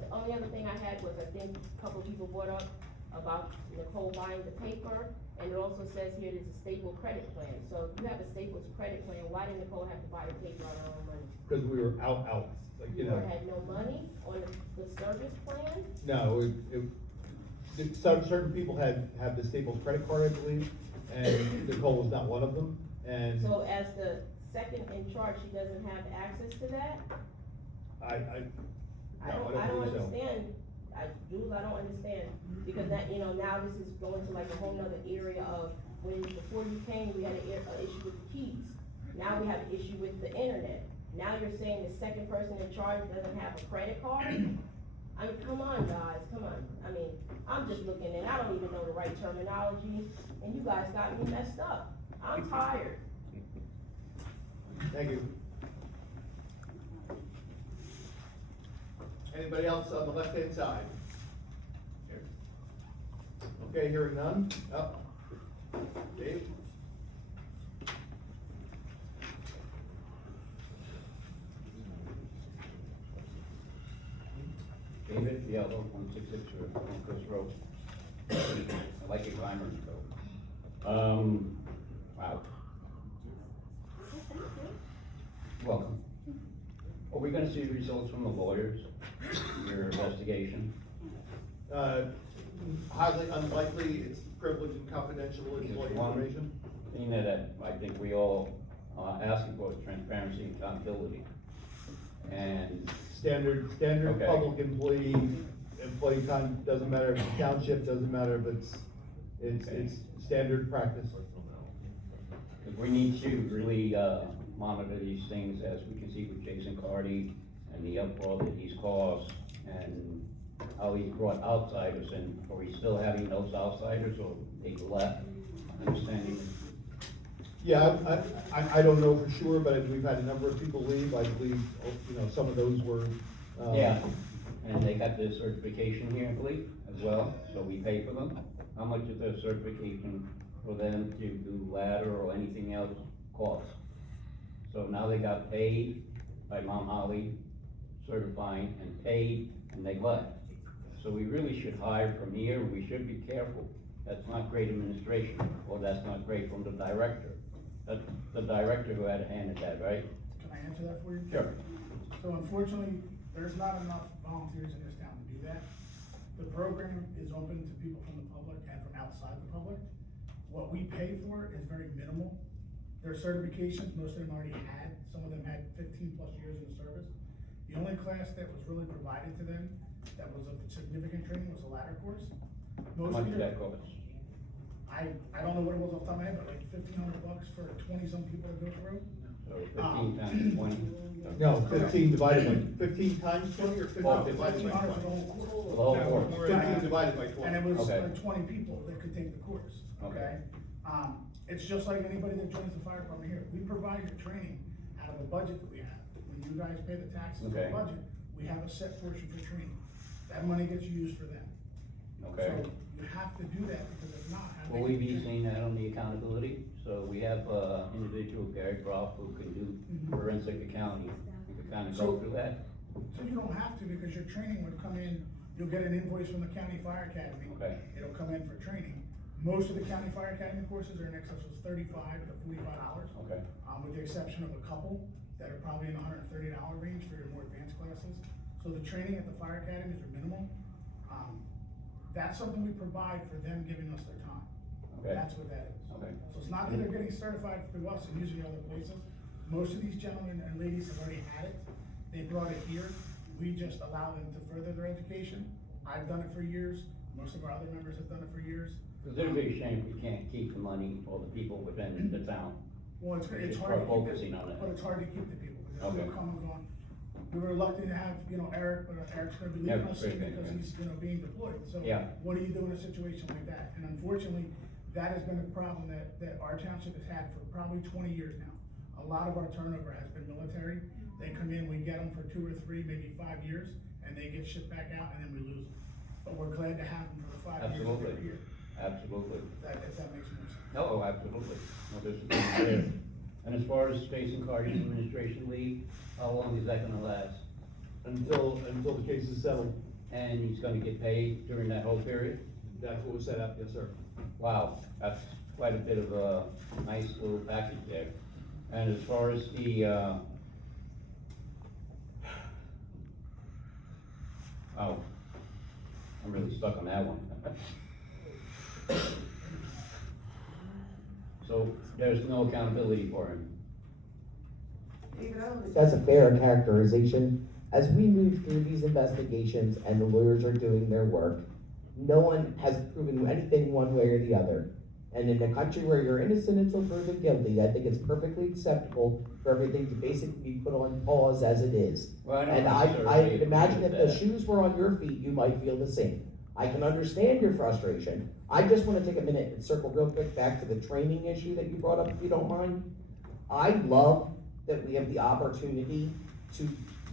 the only other thing I had was, I think a couple of people brought up about Nicole buying the paper, and it also says here there's a Staples credit plan. So if you have a Staples credit plan, why did Nicole have to buy the paper out of her own money? Because we were out, like, you know. Had no money on the service plan? No, certain people have the Staples credit card, I believe, and Nicole was not one of them, and So as the second in charge, she doesn't have access to that? I I don't believe so. understand, Jules, I don't understand, because that, you know, now this is going to like a whole nother area of, when, before you came, we had an issue with the keys. Now we have an issue with the internet. Now you're saying the second person in charge doesn't have a credit card? I mean, come on, guys, come on. I mean, I'm just looking and I don't even know the right terminology, and you guys got me messed up. I'm tired. Thank you. Anybody else on the left-hand side? Okay, hearing none. Up. Dave? David, Yellow, 166 Coast Road. I like your climber, so. Wow. Welcome. Are we gonna see the results from the lawyers, your investigation? Highly unlikely, it's privileged and confidential employee One information. thing that I think we all are asking for is transparency and accountability. And Standard Okay. public employee doesn't matter if it's township, doesn't matter if it's standard practice. we need to really, monitor these things, as we can see with Jason Cardy and the uproar that he's caused, and how he's brought outsiders in. Are we still having those outsiders, or they left, understanding? Yeah, I don't know for sure, but we've had a number of people leave, I believe, some of those were. Yeah, and they got their certification here, I believe, as well, so we pay for them. How much is their certification for them to do ladder or anything else cost? So now they got paid by Mount Holly certifying and paid, and they left. So we really should hire from here, and we should be careful. That's not great administration, or that's not great from the director. That's the director who had a hand in that, right? Can I answer that for you? Sure. So unfortunately, there's not enough volunteers in this town to do that. The program is open to people from the public and from outside the public. What we pay for is very minimal. Their certifications, most of them already had, some of them had 15 plus years in the service. The only class that was really provided to them that was of significant training was a ladder course. How much did that cost? I don't know what it was off the top of my head, but like $1,500 for 20-some people to go through. So 15 times 20? No, 15 divided by, 15 times 20 or 15 Oh, divided by 1,500 for the 20? whole course. For the whole course? 15 divided by 20. And it was Okay. like 20 people that could take the course, okay? It's just like anybody that joins the fire department here. We provide your training out of the budget that we have. When you guys pay the taxes to the Okay. budget, we have a set portion for training. That money gets used for them. Okay. So you have to do that, because if not, how do Will they we get be the seeing that on the accountability? So we have, individual, Gary Groff, who can do forensic accounting. You can kind of go So- through that? So you don't have to, because your training would come in, you'll get an invoice from the county fire academy. Okay. It'll come in for training. Most of the county fire academy courses are in excess of $35 to $45. Okay. With the exception of a couple that are probably in the $130 range for your more advanced classes. So the training at the fire academies are minimal. That's something we provide for them giving us their time. Okay. That's what that is. Okay. So it's not that they're getting certified through us and usually other places. Most of these gentlemen and ladies have already had it. They brought it here. We just allow them to further their education. I've done it for years. Most of our other members have done it for years. Because it'd be a shame if we can't keep the money or the people within the town. Well, it's We should hard to start keep focusing it, on it. but it's hard to keep the people, because Okay. people come and go. We were lucky to have, Eric, but Eric's gonna be Yeah, leaving us soon great, because yeah. he's, being deployed, so. Yeah. What do you do in a situation like that? And unfortunately, that has been a problem that our township has had for probably 20 years now. A lot of our turnover has been military. They come in, we get them for 2 or 3, maybe 5 years, and they get shipped back out, and then we lose them. But we're glad to have them for the 5 years that they're Absolutely. here. Absolutely. If that makes more sense. No, absolutely. No, this is clear. And as far as Jason Cardy's administration leave, how long is that gonna last? Until the case is settled. And he's gonna get paid during that whole period? That's what was set up, yes, sir. Wow, that's quite a bit of a nice little package there. And as far as the, oh, I'm really stuck on that one. So there's no accountability for him. That's a fair characterization. As we move through these investigations and the lawyers are doing their work, no one has proven anything one way or the other. And in a country where you're innocent until proven guilty, I think it's perfectly acceptable for everything to basically be put on pause as it is. Well, I don't And necessarily I could imagine if agree the with that. shoes were on your feet, you might feel the same. I can understand your frustration. I just wanna take a minute and circle real quick back to the training issue that you brought up, if you don't mind. I love that we have the opportunity to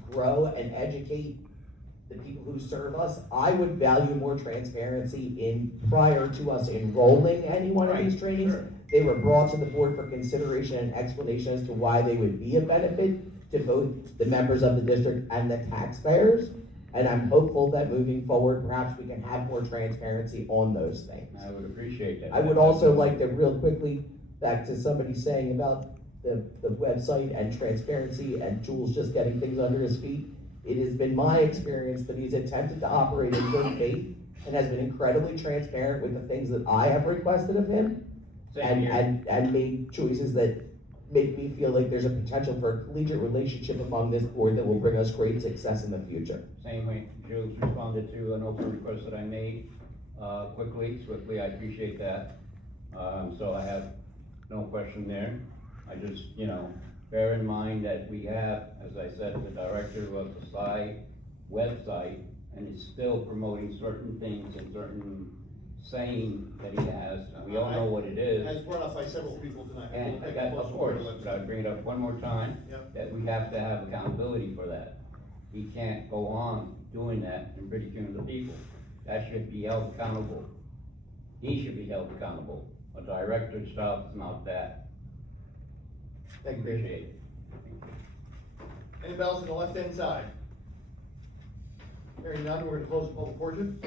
grow and educate the people who serve us. I would value more transparency prior to us enrolling any one of these Right, trainings. sure. They were brought to the board for consideration and explanation as to why they would be a benefit to both the members of the district and the taxpayers. And I'm hopeful that moving forward, perhaps we can have more transparency on those things. I would appreciate that. I would also like to real quickly, back to somebody saying about the website and transparency and Jules just getting things under his feet. It has been my experience that he's attempted to operate in good faith and has been incredibly transparent with the things that I have requested of him. Same here. And made choices that make me feel like there's a potential for a collegiate relationship among this board that will bring us great success in the future. Same way, Jules responded to an open request that I made, swiftly, I appreciate that. So I have no question there. I just, bear in mind that we have, as I said, the director of the SI website, and is still promoting certain things and certain saying that he has, and we all know what it is. As brought up by several people tonight. And that, of course, but I bring it up one more time, Yep. that we have to have accountability for that. He can't go on doing that and ridiculing the people. That should be held accountable. He should be held accountable. A director's job is not that. Thank you, Dave. Appreciate it. Any bells on the left-hand side? Hearing none, we're gonna close the public portion.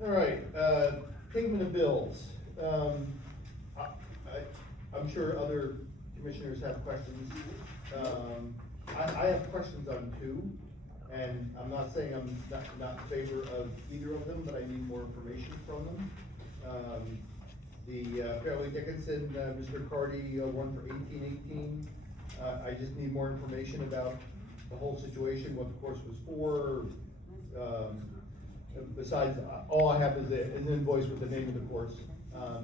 All right, payment of bills. I'm sure other commissioners have questions. I have questions on two, and I'm not saying I'm not in favor of either of them, but I need more information from them. The Fairleigh Dickinson, Mr. Cardy, one for 1818. I just need more information about the whole situation, what the course was for. Besides, all I have is an invoice with the name of the course.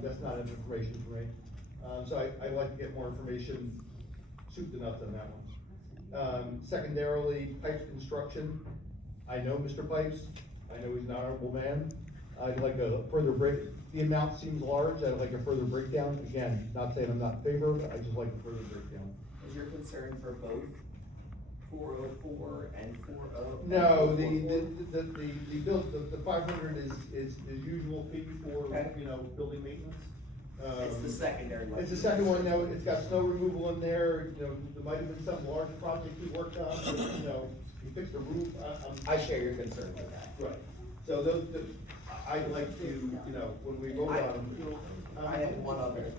That's not enough information for me. So I'd like to get more information, soup to nuts on that one. Secondarily, Pipes Construction. I know Mr. Pipes. I know he's an honorable man. I'd like a further the amount seems large. I'd like a further breakdown. Again, not saying I'm not in favor of it, I just like a further breakdown. Is your concern for both 404 and 40? No, the bill, the 500 is the usual fee for, Okay. building maintenance. It's the secondary one. It's the second one, now, it's got snow removal in there, there might have been some large project he worked on, but, he fixed the roof. I share your concern with that. Right, so I'd like to, when we vote on them. I have one other.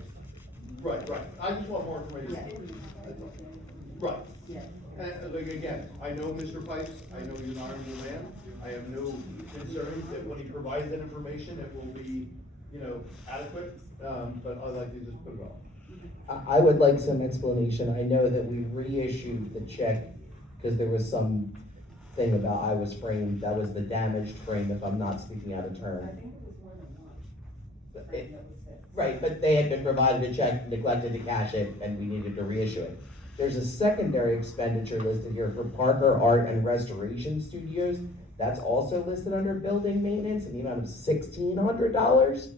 Right, I just want more information. Right. And like, again, I know Mr. Pipes, I know he's an honorable man, I have no concerns that when he provides that information, it will be, adequate, but I'd like to just put it off. I would like some explanation. I know that we reissued the check because there was some thing about I was framed, that was the damaged frame, if I'm not speaking out of turn. think it was more than one. Right, but they had been provided a check, neglected to cash it, and we needed to reissue it. There's a secondary expenditure listed here for Parker Art and Restoration Studios. That's also listed under building maintenance in the amount of $1,600.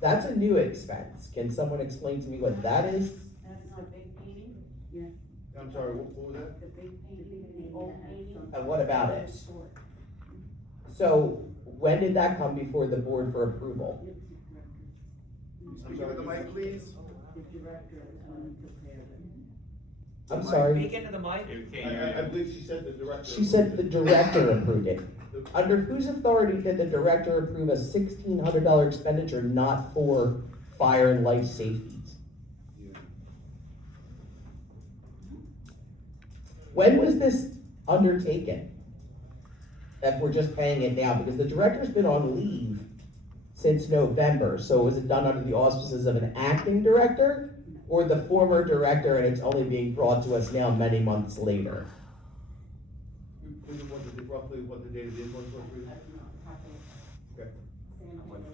That's a new expense. Can someone explain to me what that is? That's the big painting? Yeah. I'm sorry, what was that? The big painting, the old painting. And what about it? Store. So when did that come before the board for approval? I'm sorry, the mic, please. The director prepared it. I'm sorry. Speak into the mic. I believe she said the director. She said the director approved it. Under whose authority did the director approve a $1,600 expenditure not for fire and life safeties? When was this undertaken? If we're just paying it now, because the director's been on leave since November, so was it done under the auspices of an acting director or the former director, and it's only being brought to us now many months later? Roughly what the date of the invoice was? Okay.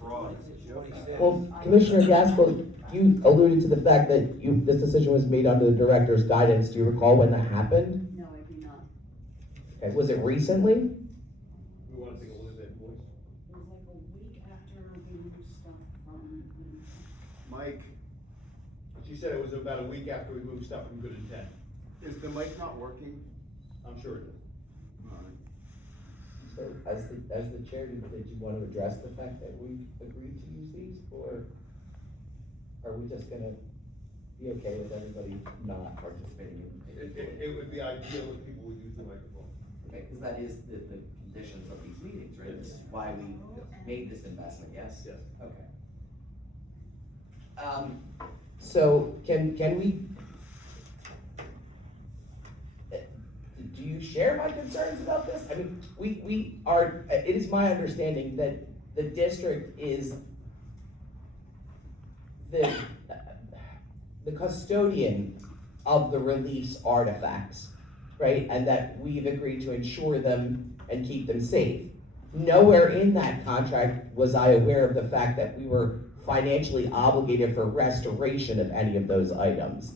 Well, Commissioner Gaskell, you alluded to the fact that this decision was made under the director's guidance. Do you recall when that happened? No, I do not. Okay, was it recently? We wanna take a look at that voice. It was like a week after we moved stuff from. Mike, she said it was about a week after we moved stuff from Good Intent. Is the mic not working? I'm sure it is. So as the chair, did you want to address the fact that we agreed to use these, or are we just gonna be okay with everybody not participating in? It would be ideal if people would use the microphone. Okay, because that is the conditions of these meetings, right? This is why we made this investment, yes? Yes. Okay. So can we? Do you share my concerns about this? I mean, we are, it is my understanding that the district is the custodian of the relief's artifacts, right? And that we've agreed to insure them and keep them safe. Nowhere in that contract was I aware of the fact that we were financially obligated for restoration of any of those items.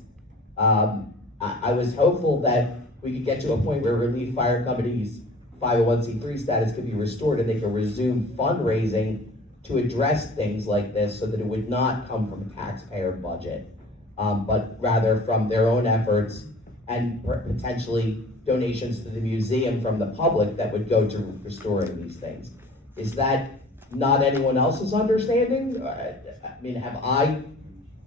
I was hopeful that we could get to a point where Relief Fire Company's 501c3 status could be restored and they could resume fundraising to address things like this so that it would not come from a taxpayer budget, but rather from their own efforts and potentially donations to the museum from the public that would go to restoring these things. Is that not anyone else's understanding? I mean, have I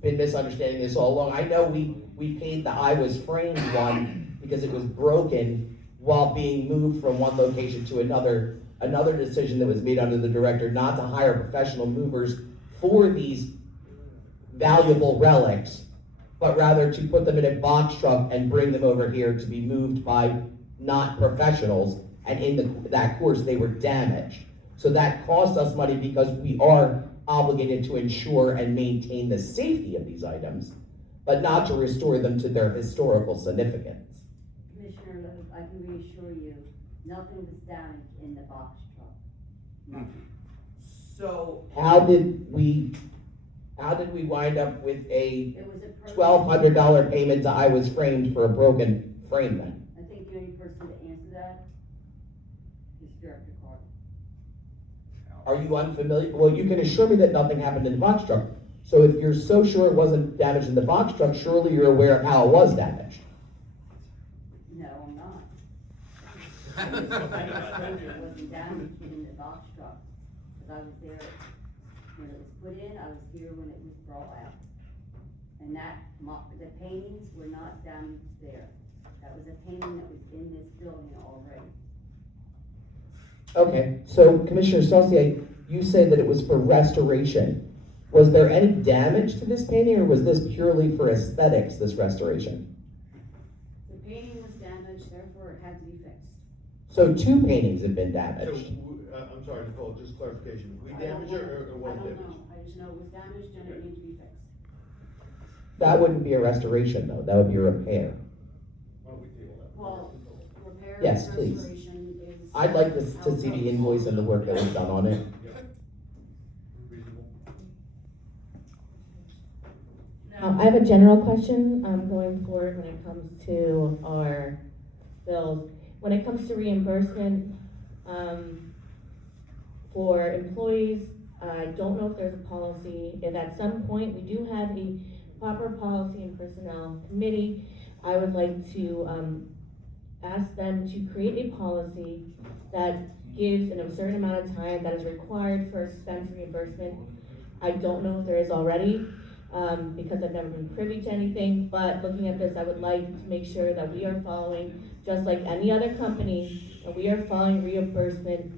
been misunderstanding this all along? I know we paid the I Was Framed one because it was broken while being moved from one location to another. Another decision that was made under the director not to hire professional movers for these valuable relics, but rather to put them in a box truck and bring them over here to be moved by not professionals, and in that course they were damaged. So that cost us money because we are obligated to ensure and maintain the safety of these items, but not to restore them to their historical significance. Commissioner Loeb, I can reassure you, nothing was damaged in the box truck. Nothing. So. How did we wind up with a It was a $1,200 payment to I Was Framed for a broken frame then? I think the only person to answer that is Director Carter. Are you unfamiliar? Well, you can assure me that nothing happened in the box truck. So if you're so sure it wasn't damaged in the box truck, surely you're aware of how it was damaged. No, I'm not. I just told you it wasn't damaged in the box truck, because I was there when it was put in, I was here when it was brought out. And the paintings were not damaged there. That was a painting that was in this building already. Okay, so Commissioner Saucier, you say that it was for restoration. Was there any damage to this painting, or was this purely for aesthetics, this restoration? The painting was damaged, therefore it had to be fixed. So 2 paintings have been So, damaged. I'm sorry, Nicole, just clarification. We I don't damaged it or know. was I don't damaged? know, I just know it was damaged and it needs to be fixed. That wouldn't be a restoration though, that would be a repair. Why don't we table that? Well, repair Yes, and please. restoration is. I'd like to see the invoice and the work that was done on it. Yep. Reasonable. I have a general question, going forward when it comes to our bills. When it comes to reimbursement, for employees, I don't know if there's a policy. If at some point we do have a proper policy and personnel committee, I would like to, ask them to create a policy that gives in a certain amount of time that is required for expense reimbursement. I don't know if there is already, because I've never been privy to anything, but looking at this, I would like to make sure that we are following, just like any other company, that we are following reimbursement,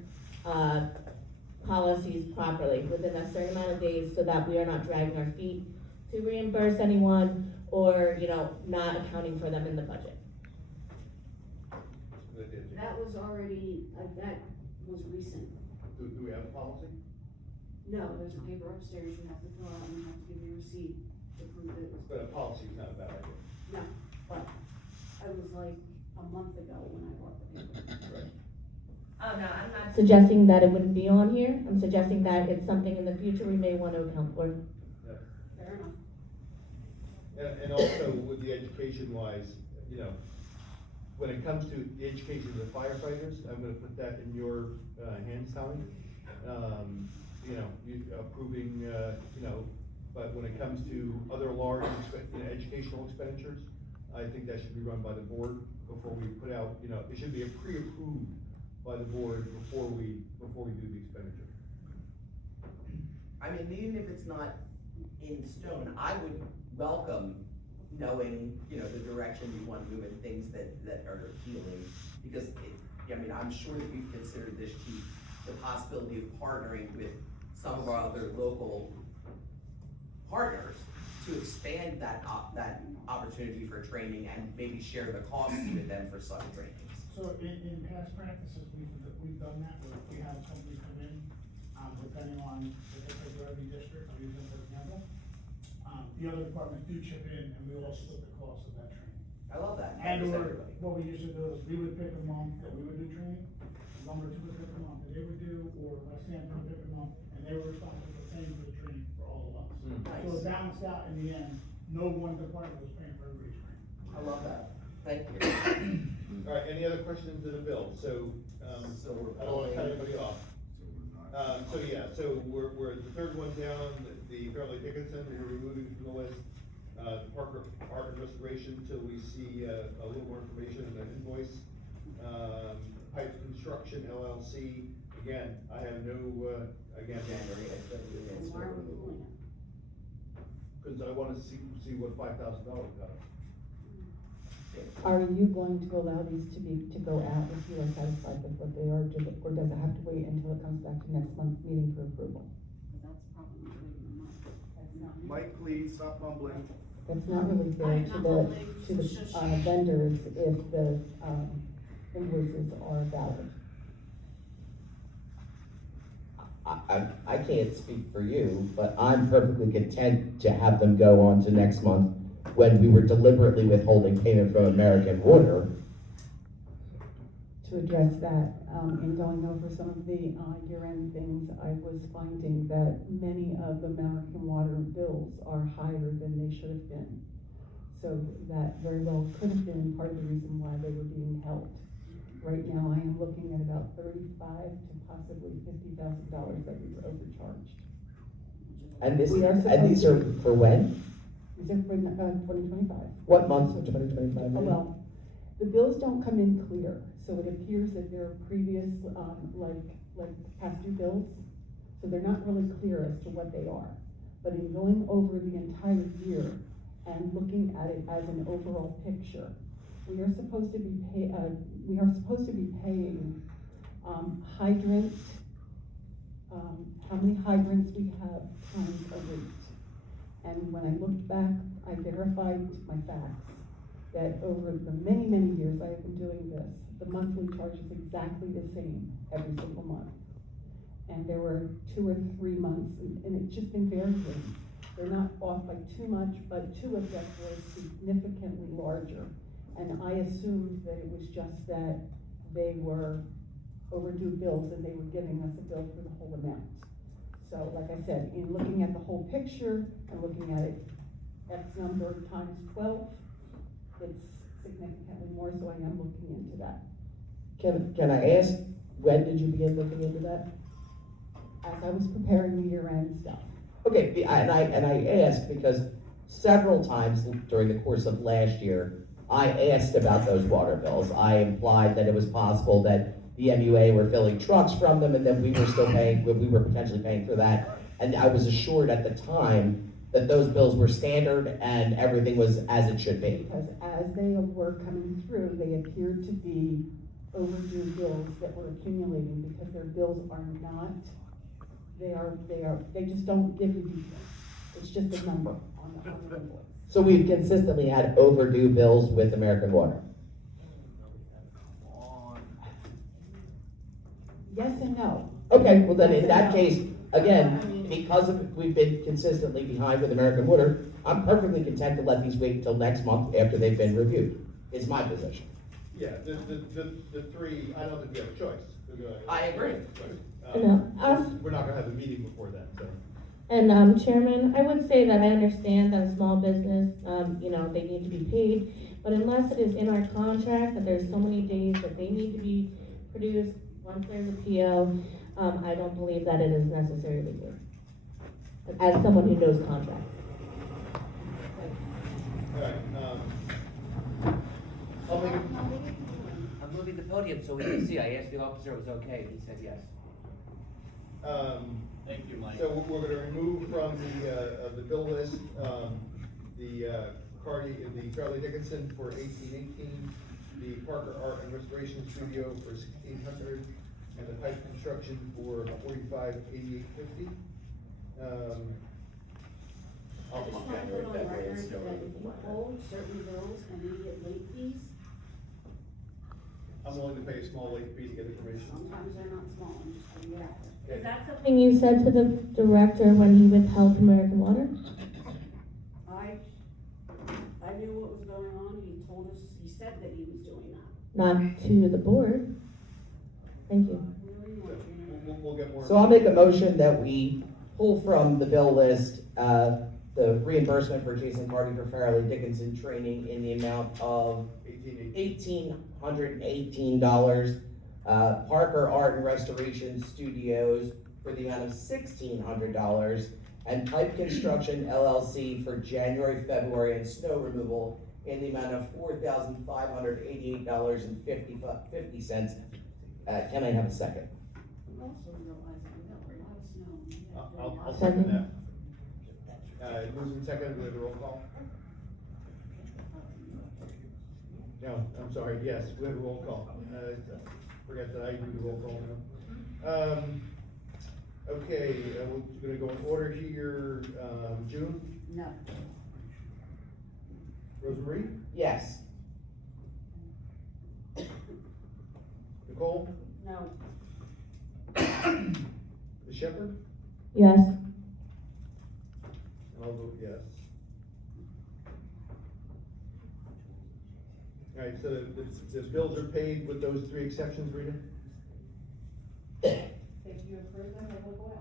policies properly within a certain amount of days so that we are not dragging our feet to reimburse anyone or, not accounting for them in the budget. That was already, that was recent. Do we have a policy? No, there's a paper upstairs you have to fill out and you have to give me a receipt to prove that it was. But a policy is not a bad idea. No, but it was like a month ago when I bought the paper. Right. Oh, no, I'm not. suggesting that it wouldn't be on here. I'm suggesting that it's something in the future we may want to account for. Fair enough. And also with the education wise, you know, when it comes to the education of the firefighters, I'm gonna put that in your, hands, Tommy. You know, you approving, you know, but when it comes to other large, you know, educational expenditures, I think that should be run by the board before we put out, you know, it should be pre-approved by the board before we do the expenditure. I mean, even if it's not in stone, I would welcome knowing, you know, the direction you want to move and things that are appealing. Because I mean, I'm sure that we've considered this, chief, the possibility of partnering with some of our other local partners to expand that opportunity for training and maybe share the costs with them for such trainings. So in past practices, we've done that, where we have companies come in, depending on if they take every district, I'll use them for example. The other departments do chip in, and we all split the cost of that training. I love that. And what we used to do is, we would pick a month that we would do training, number two would pick a month that they would do, or West Hampton would pick a month, and they were responsible for paying for the training for all of us. Nice. So it balanced out in the end, no one department was paying for everybody's training. I love that. Thank you. All right, any other questions to the bill? So, I don't wanna cut anybody off. So yeah, so we're the third one down, the Fairleigh Dickinson, we're removing from the list. The Parker Art and Restoration till we see, a little more information in the invoice. Pipe Construction LLC, again, I have no, again. Cause I wanna see what $5,000 got us. Are you going to allow these to go out if you are satisfied with what they are, or does it have to wait until it comes back to next month's meeting for approval? Mike, please stop mumbling. That's not really fair I'm to not the, mumbling. to the Shush. vendors if the, invoices are valid. I can't speak for you, but I'm perfectly content to have them go on to next month when we were deliberately withholding payment from American Water. To address that, in going over some of the year-end things, I was finding that many of the American Water bills are higher than they should have been. So that very well could have been part of the reason why they were being held. Right now, I am looking at about $35,000 to possibly $50,000 that we were overcharged. And We are these are for when? These are for 2025. What months of 2025? Oh, well, the bills don't come in clear, so it appears that there are previous, like past due bills, so they're not really clear as to what they are. But in going over the entire year and looking at it as an overall picture, we are supposed to be paying hydrants, how many hydrants we have times a rate. And when I looked back, I verified my facts, that over the many, many years I have been doing this, the monthly charge is exactly the same every single month. And there were 2 or 3 months, and it's just been varying. They're not off by too much, but 2 of them were significantly larger. And I assumed that it was just that they were overdue bills and they were giving us a bill for the whole amount. So like I said, in looking at the whole picture and looking at it X number times 12, it's significantly more, so I am looking into that. Can I ask, when did you begin looking into that? As I was preparing the year-end stuff. Okay, and I ask because several times during the course of last year, I asked about those water bills. I implied that it was possible that the MUA were filling trucks from them and then we were still paying, we were potentially paying for that. And I was assured at the time that those bills were standard and everything was as it should be. Because as they were coming through, they appeared to be overdue bills that were accumulating because their bills are not, they just don't give you details. It's just a number on the invoice. So we've consistently had overdue bills with American Water. Yes and no. Okay, well then in that case, again, because we've been consistently behind with American Water, I'm perfectly content to let these wait until next month after they've been reviewed. It's my position. Yeah, the 3, I don't think we have a choice. we go ahead. I agree. No, We're not gonna have a meeting before then, so. And, Chairman, I would say that I understand that a small business, they need to be paid, but unless it is in our contract that there's so many days that they need to be produced, once there's a PO, I don't believe that it is necessary to do. As someone who knows contracts. Alright, I'll make, I'm moving the podium so we can see. I asked the officer it was okay, he said yes. Thank you, Mike. So we're gonna remove from the bill list, the Charlie Dickinson for 1818, the Parker Art and Restoration Studio for 1600, and the pipe construction for 458850. I just want to put on record that if you hold certain bills and you get late fees, I'm willing to pay a small late fee to get information. sometimes they're not small, I'm just putting it out there. Is that something you said to the director when he withheld from American Water? I knew what was going on, he told us, he said that he was doing that. Not to the board. Thank you. We'll get more. So I'll make a motion that we pull from the bill list, the reimbursement for Jason Carty for Farley Dickinson training in the amount of $1,818. Parker Art and Restoration Studios for the amount of $1,600. And Pipe Construction LLC for January, February, and snow removal in the amount of $4,588.50. Can I have a second? We also realize that we got a lot of snow. I'll second that. Moves in second, we have a roll call. No, I'm sorry, yes, we have a roll call. Forget that I do the roll call now. Okay, we're gonna go in order here, June, No. Rosemarie, Yes. Nicole, No. the Shepherd, Yes. and I'll vote yes. Alright, so the bills are paid with those three exceptions, Rita? If you approve them, they will go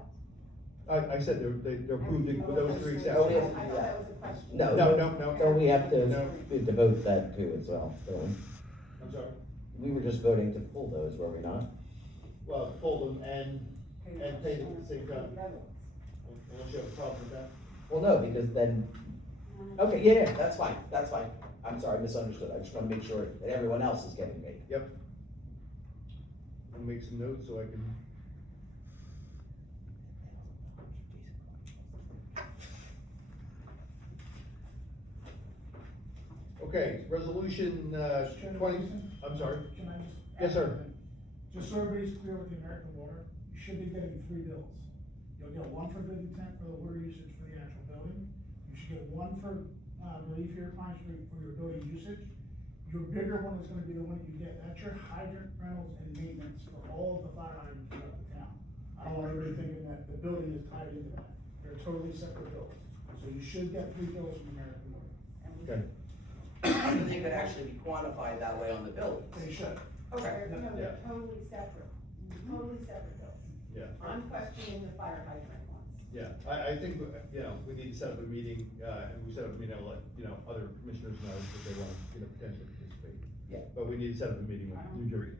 out. I said they're approved with those three Oh, exceptions. we have to I do thought that. that was a question. No. No. So we have to No. vote that too as well, don't we? I'm sorry, We were just voting to pull those, were we not? well, pull them and pay them at the same time, unless you have a problem with that. Well, no, because then, okay, yeah, that's fine, that's fine. I'm sorry, misunderstood. I just want to make sure that everyone else is getting paid. Yep. I'll make some notes so I can. Okay, resolution, 20, I'm sorry. Can I just? Yes, sir. Just so everybody's clear with the American Water, you should be getting 3 bills. You'll get one for good intent for the water usage for the actual building. You should get one for, relief for your clients for your building usage. Your bigger one is gonna be the one you get, that's your hydrant rentals and maintenance for all of the fire hydrants throughout the town. I don't want everybody thinking that the building is tied into that, they're totally separate bills. So you should get 3 bills from American Water. Okay. They could actually be quantified that way on the bill. They should. Okay, no, Yeah. they're totally separate bills. Yeah. I'm questioning the fire hydrant ones. Yeah, I think, we need to set up a meeting, and we set up a meeting, I'll let, other commissioners know if they want to, potentially participate. Yeah. But we need to set up a meeting with New Jersey.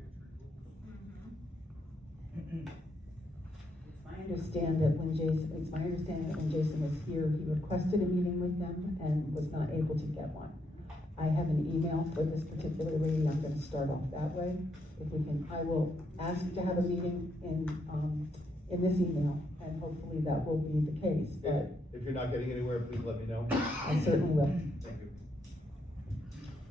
It's my understanding that when Jason was here, he requested a meeting with them and was not able to get one. I have an email for this particular lady, I'm gonna start off that way. If we can, I will ask to have a meeting in this email, and hopefully that will be the case, but If you're not getting anywhere, please let me know. I certainly will. Thank you.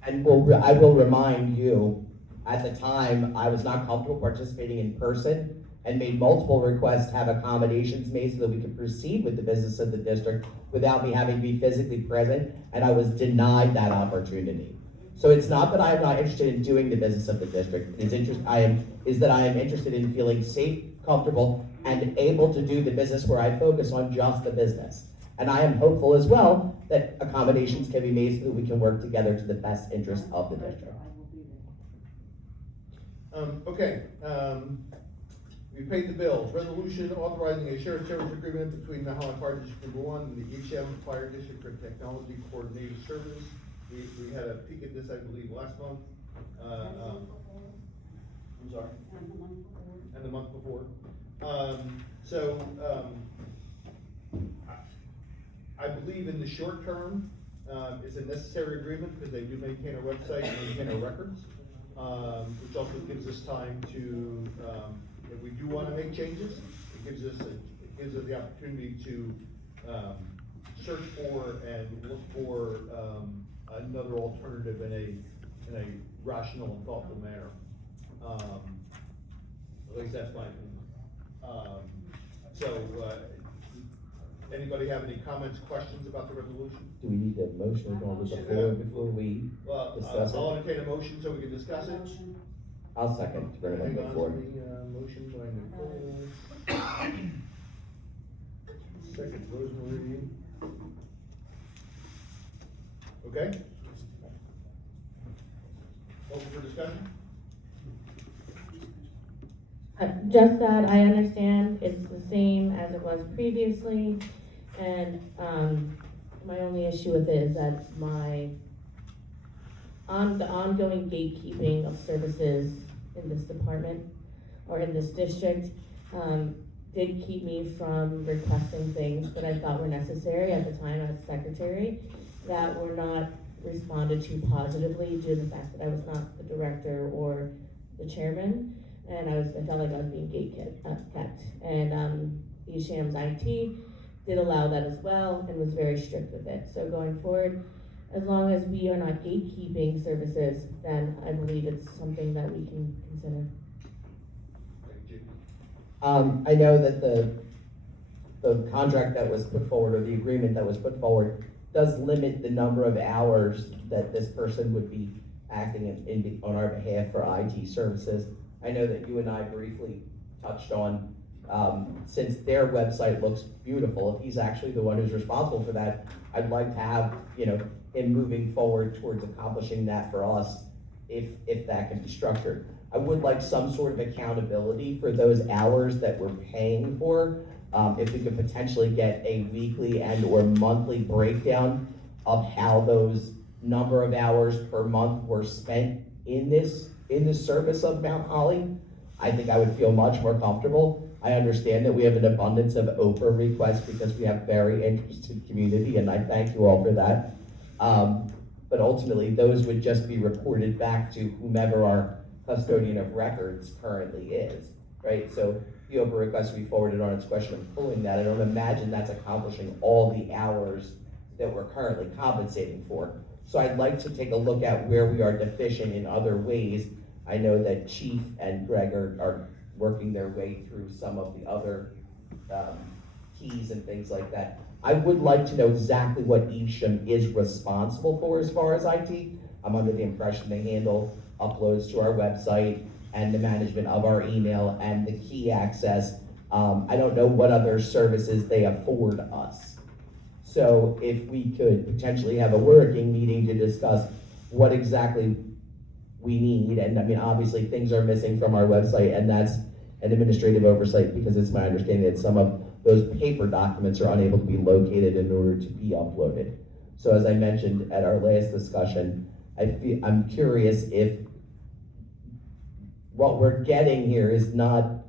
And I will remind you, at the time, I was not comfortable participating in person and made multiple requests to have accommodations made so that we could proceed with the business of the district without me having to be physically present, and I was denied that opportunity. So it's not that I am not interested in doing the business of the district, I am interested in feeling safe, comfortable, and able to do the business where I focus on just the business. And I am hopeful as well that accommodations can be made so that we can work together to the best interest of the district. Okay, We paid the bills. Resolution authorizing a shared service agreement between the Holland Fire District Number 1 and the HM Fire District for Technology Coordinated Service. We had a peek at this, I believe, last month. I'm sorry? And the month before. I believe in the short term, it's a necessary agreement because they do maintain our website and maintain our records, which also gives us time to, if we do want to make changes, it gives us the opportunity to search for and look for another alternative in a rational and thoughtful manner. At least that's my opinion. Anybody have any comments, questions about the resolution? Do we need a motion on the floor before we Well, discuss it? I'll entertain a motion so we can discuss it. I'll second to bring it on Hang the on floor. to the motion by Nicole. Second, Rosemary. Okay? Open for discussion? Just that I understand it's the same as it was previously, and, my only issue with it is that the ongoing gatekeeping of services in this department, or in this district, did keep me from requesting things that I thought were necessary at the time as secretary, that were not responded to positively due to the fact that I was not the director or the chairman. And I felt like I was being kept. And Esham's IT did allow that as well and was very strict with it. So going forward, as long as we are not gatekeeping services, then I believe it's something that we can consider. I know that the contract that was put forward, or the agreement that was put forward, does limit the number of hours that this person would be acting on our behalf for IT services. I know that you and I briefly touched on, since their website looks beautiful, if he's actually the one who's responsible for that, I'd like to have, him moving forward towards accomplishing that for us, if that can be structured. I would like some sort of accountability for those hours that we're paying for. If we could potentially get a weekly and/or monthly breakdown of how those number of hours per month were spent in this service of Mount Holly, I think I would feel much more comfortable. I understand that we have an abundance of Oprah requests because we have very interested community, and I thank you all for that. But ultimately, those would just be reported back to whomever our custodian of records currently is, right? So the Oprah request we forwarded on, its question of pulling that, I don't imagine that's accomplishing all the hours that we're currently compensating for. So I'd like to take a look at where we are deficient in other ways. I know that Chief and Greg are working their way through some of the other keys and things like that. I would like to know exactly what Evesham is responsible for as far as IT. I'm under the impression they handle uploads to our website and the management of our email and the key access. I don't know what other services they afford us. So if we could potentially have a working meeting to discuss what exactly we need, and I mean, obviously things are missing from our website, and that's an administrative oversight because it's my understanding that some of those paper documents are unable to be located in order to be uploaded. So as I mentioned at our last discussion, I'm curious if what we're getting here is not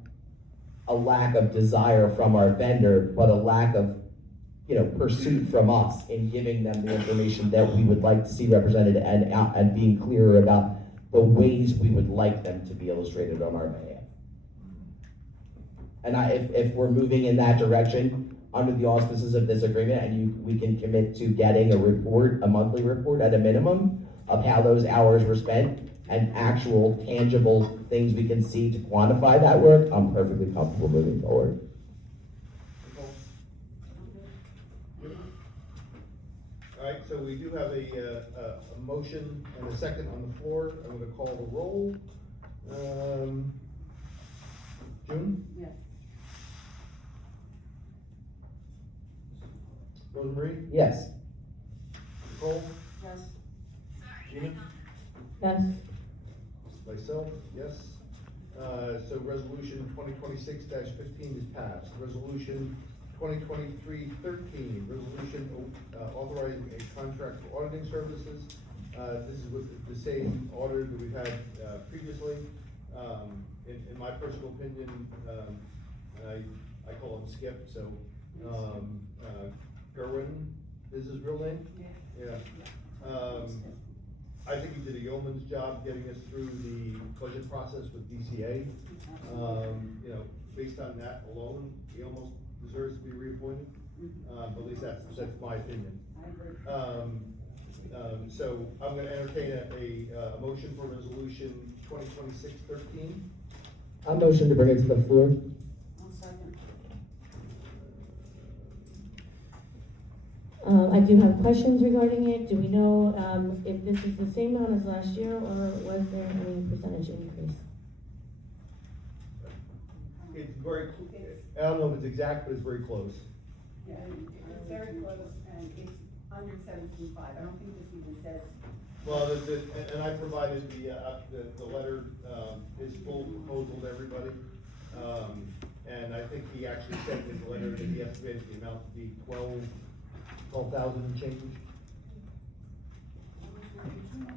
a lack of desire from our vendor, but a lack of pursuit from us in giving them the information that we would like to see represented and being clearer about the ways we would like them to be illustrated on our behalf. And if we're moving in that direction under the auspices of this agreement, and we can commit to getting a monthly report at a minimum of how those hours were spent and actual tangible things we can see to quantify that work, I'm perfectly comfortable moving forward. All right, so we do have a motion and a second on the floor. I'm gonna call the roll. June? Yes. Rosemary? Yes. Nicole? Yes. Gina? Yes. Myself, yes. So resolution 2026-15 is passed. Resolution 2023-13, resolution authorizing a contract for auditing services. This is with the same auditor that we've had previously. In my personal opinion, I call him Skip, so, Gerwin is his real name? Yeah. I think he did a yeoman's job getting us through the budget process with DCA. You know, based on that alone, he almost deserves to be reappointed. But at least that's my opinion. So I'm gonna entertain a motion for resolution 2026-13. I'll motion to bring it to the floor. I'll second. I do have questions regarding it. Do we know, if this is the same amount as last year, or was there any percentage increase? It's very, I don't know if it's exact, but it's very close. Yeah, it's very close, and it's under 17.5. I don't think this even says. Well, and I provided the letter, his full proposal to everybody. And I think he actually said in the letter that he estimated the amount to be 12,000 and change.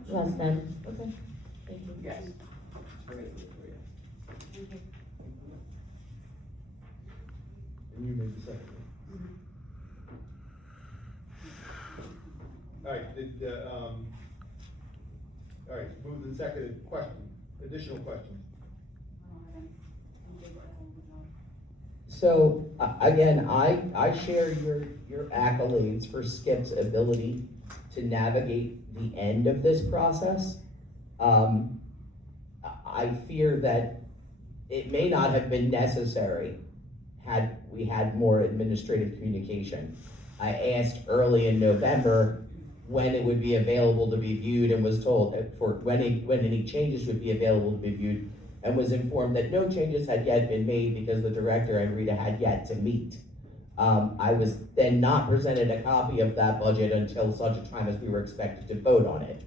Less than, okay, thank you. Yes. And you made the second. All right, all right, moved and seconded, additional questions? So, again, I share your accolades for Skip's ability to navigate the end of this process. I fear that it may not have been necessary had we had more administrative communication. I asked early in November when it would be available to be viewed and was told for when any changes would be available to be viewed, and was informed that no changes had yet been made because the director and Rita had yet to meet. I was then not presented a copy of that budget until such a time as we were expected to vote on it.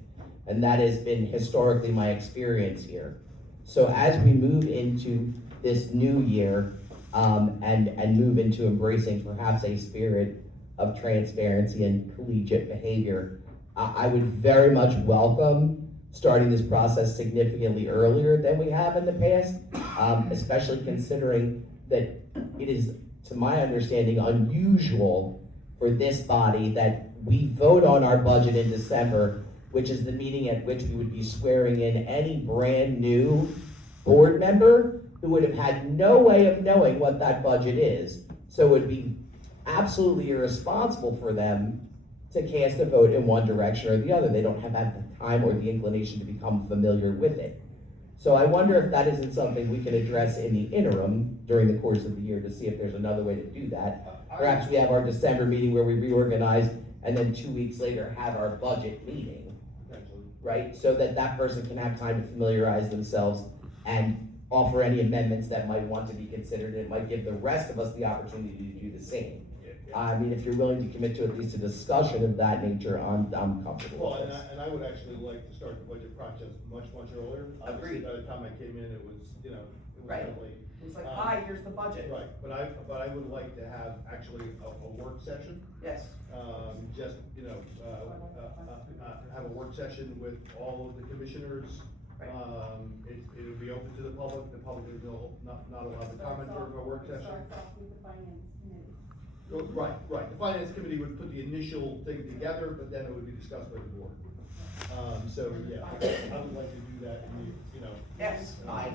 And that has been historically my experience here. So as we move into this new year, and move into embracing perhaps a spirit of transparency and collegiate behavior, I would very much welcome starting this process significantly earlier than we have in the past, especially considering that it is, to my understanding, unusual for this body that we vote on our budget in December, which is the meeting at which we would be swearing in any brand new board member who would have had no way of knowing what that budget is. So it would be absolutely irresponsible for them to cast a vote in one direction or the other. They don't have the time or the inclination to become familiar with it. So I wonder if that isn't something we can address in the interim during the course of the year to see if there's another way to do that. Perhaps we have our December meeting where we reorganize and then 2 weeks later have our budget meeting, right? So that that person can have time to familiarize themselves and offer any amendments that might want to be considered. It might give the rest of us the opportunity to do the same. I mean, if you're willing to commit to at least a discussion of that nature, I'm comfortable Well, with this. and I would actually like to start the budget process much earlier. Obviously, Agreed. by the time I came in, it was, it was Right. kind of late. It's like, hi, here's the budget. Right, but I would like to have actually a work session. Yes. Just, have a work session with all of the commissioners. Right. It would be open to the public is not allowed to comment during a work session. Starts off with the finance committee. Right. The finance committee would put the initial thing together, but then it would be discussed by the board. So, yeah, I would like to do that, Yes, I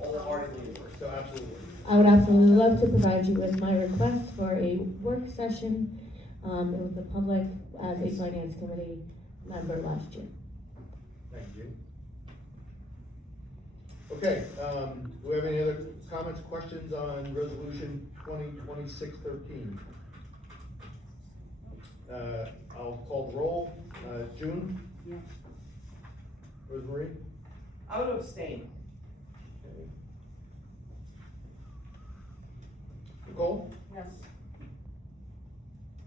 wholeheartedly agree. So absolutely. I would absolutely love to provide you with my request for a work session, with the public as a finance committee member last year. Thank you. Okay, do we have any other comments, questions on resolution 2026-13? I'll call the roll. June? Yes. Rosemarie? I would abstain. Okay. Nicole? Yes.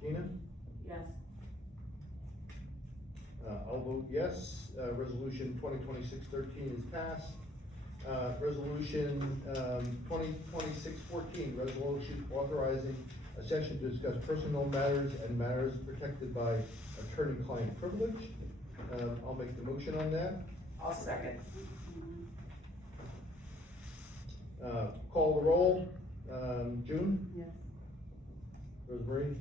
Gina? Yes. I'll vote yes. Resolution 2026-13 is passed. Resolution, 2026-14, resolution authorizing a session to discuss personal matters and matters protected by attorney-client privilege. I'll make the motion on that. I'll second. Call the roll. June? Yes. Rosemarie?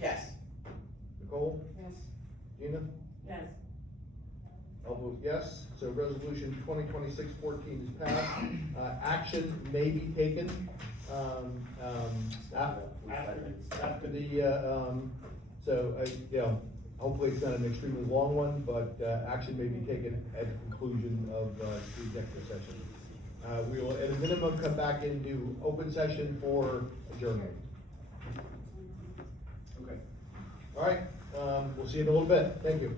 Yes. Nicole? Yes. Gina? Yes. I'll vote yes, so resolution 2026-14 is passed. Action may be taken, after the, hopefully it's not an extremely long one, but, action may be taken at the conclusion of, the executive session. We will, at a minimum, come back into open session for adjournment. Okay. All right, we'll see you in a little bit, thank you.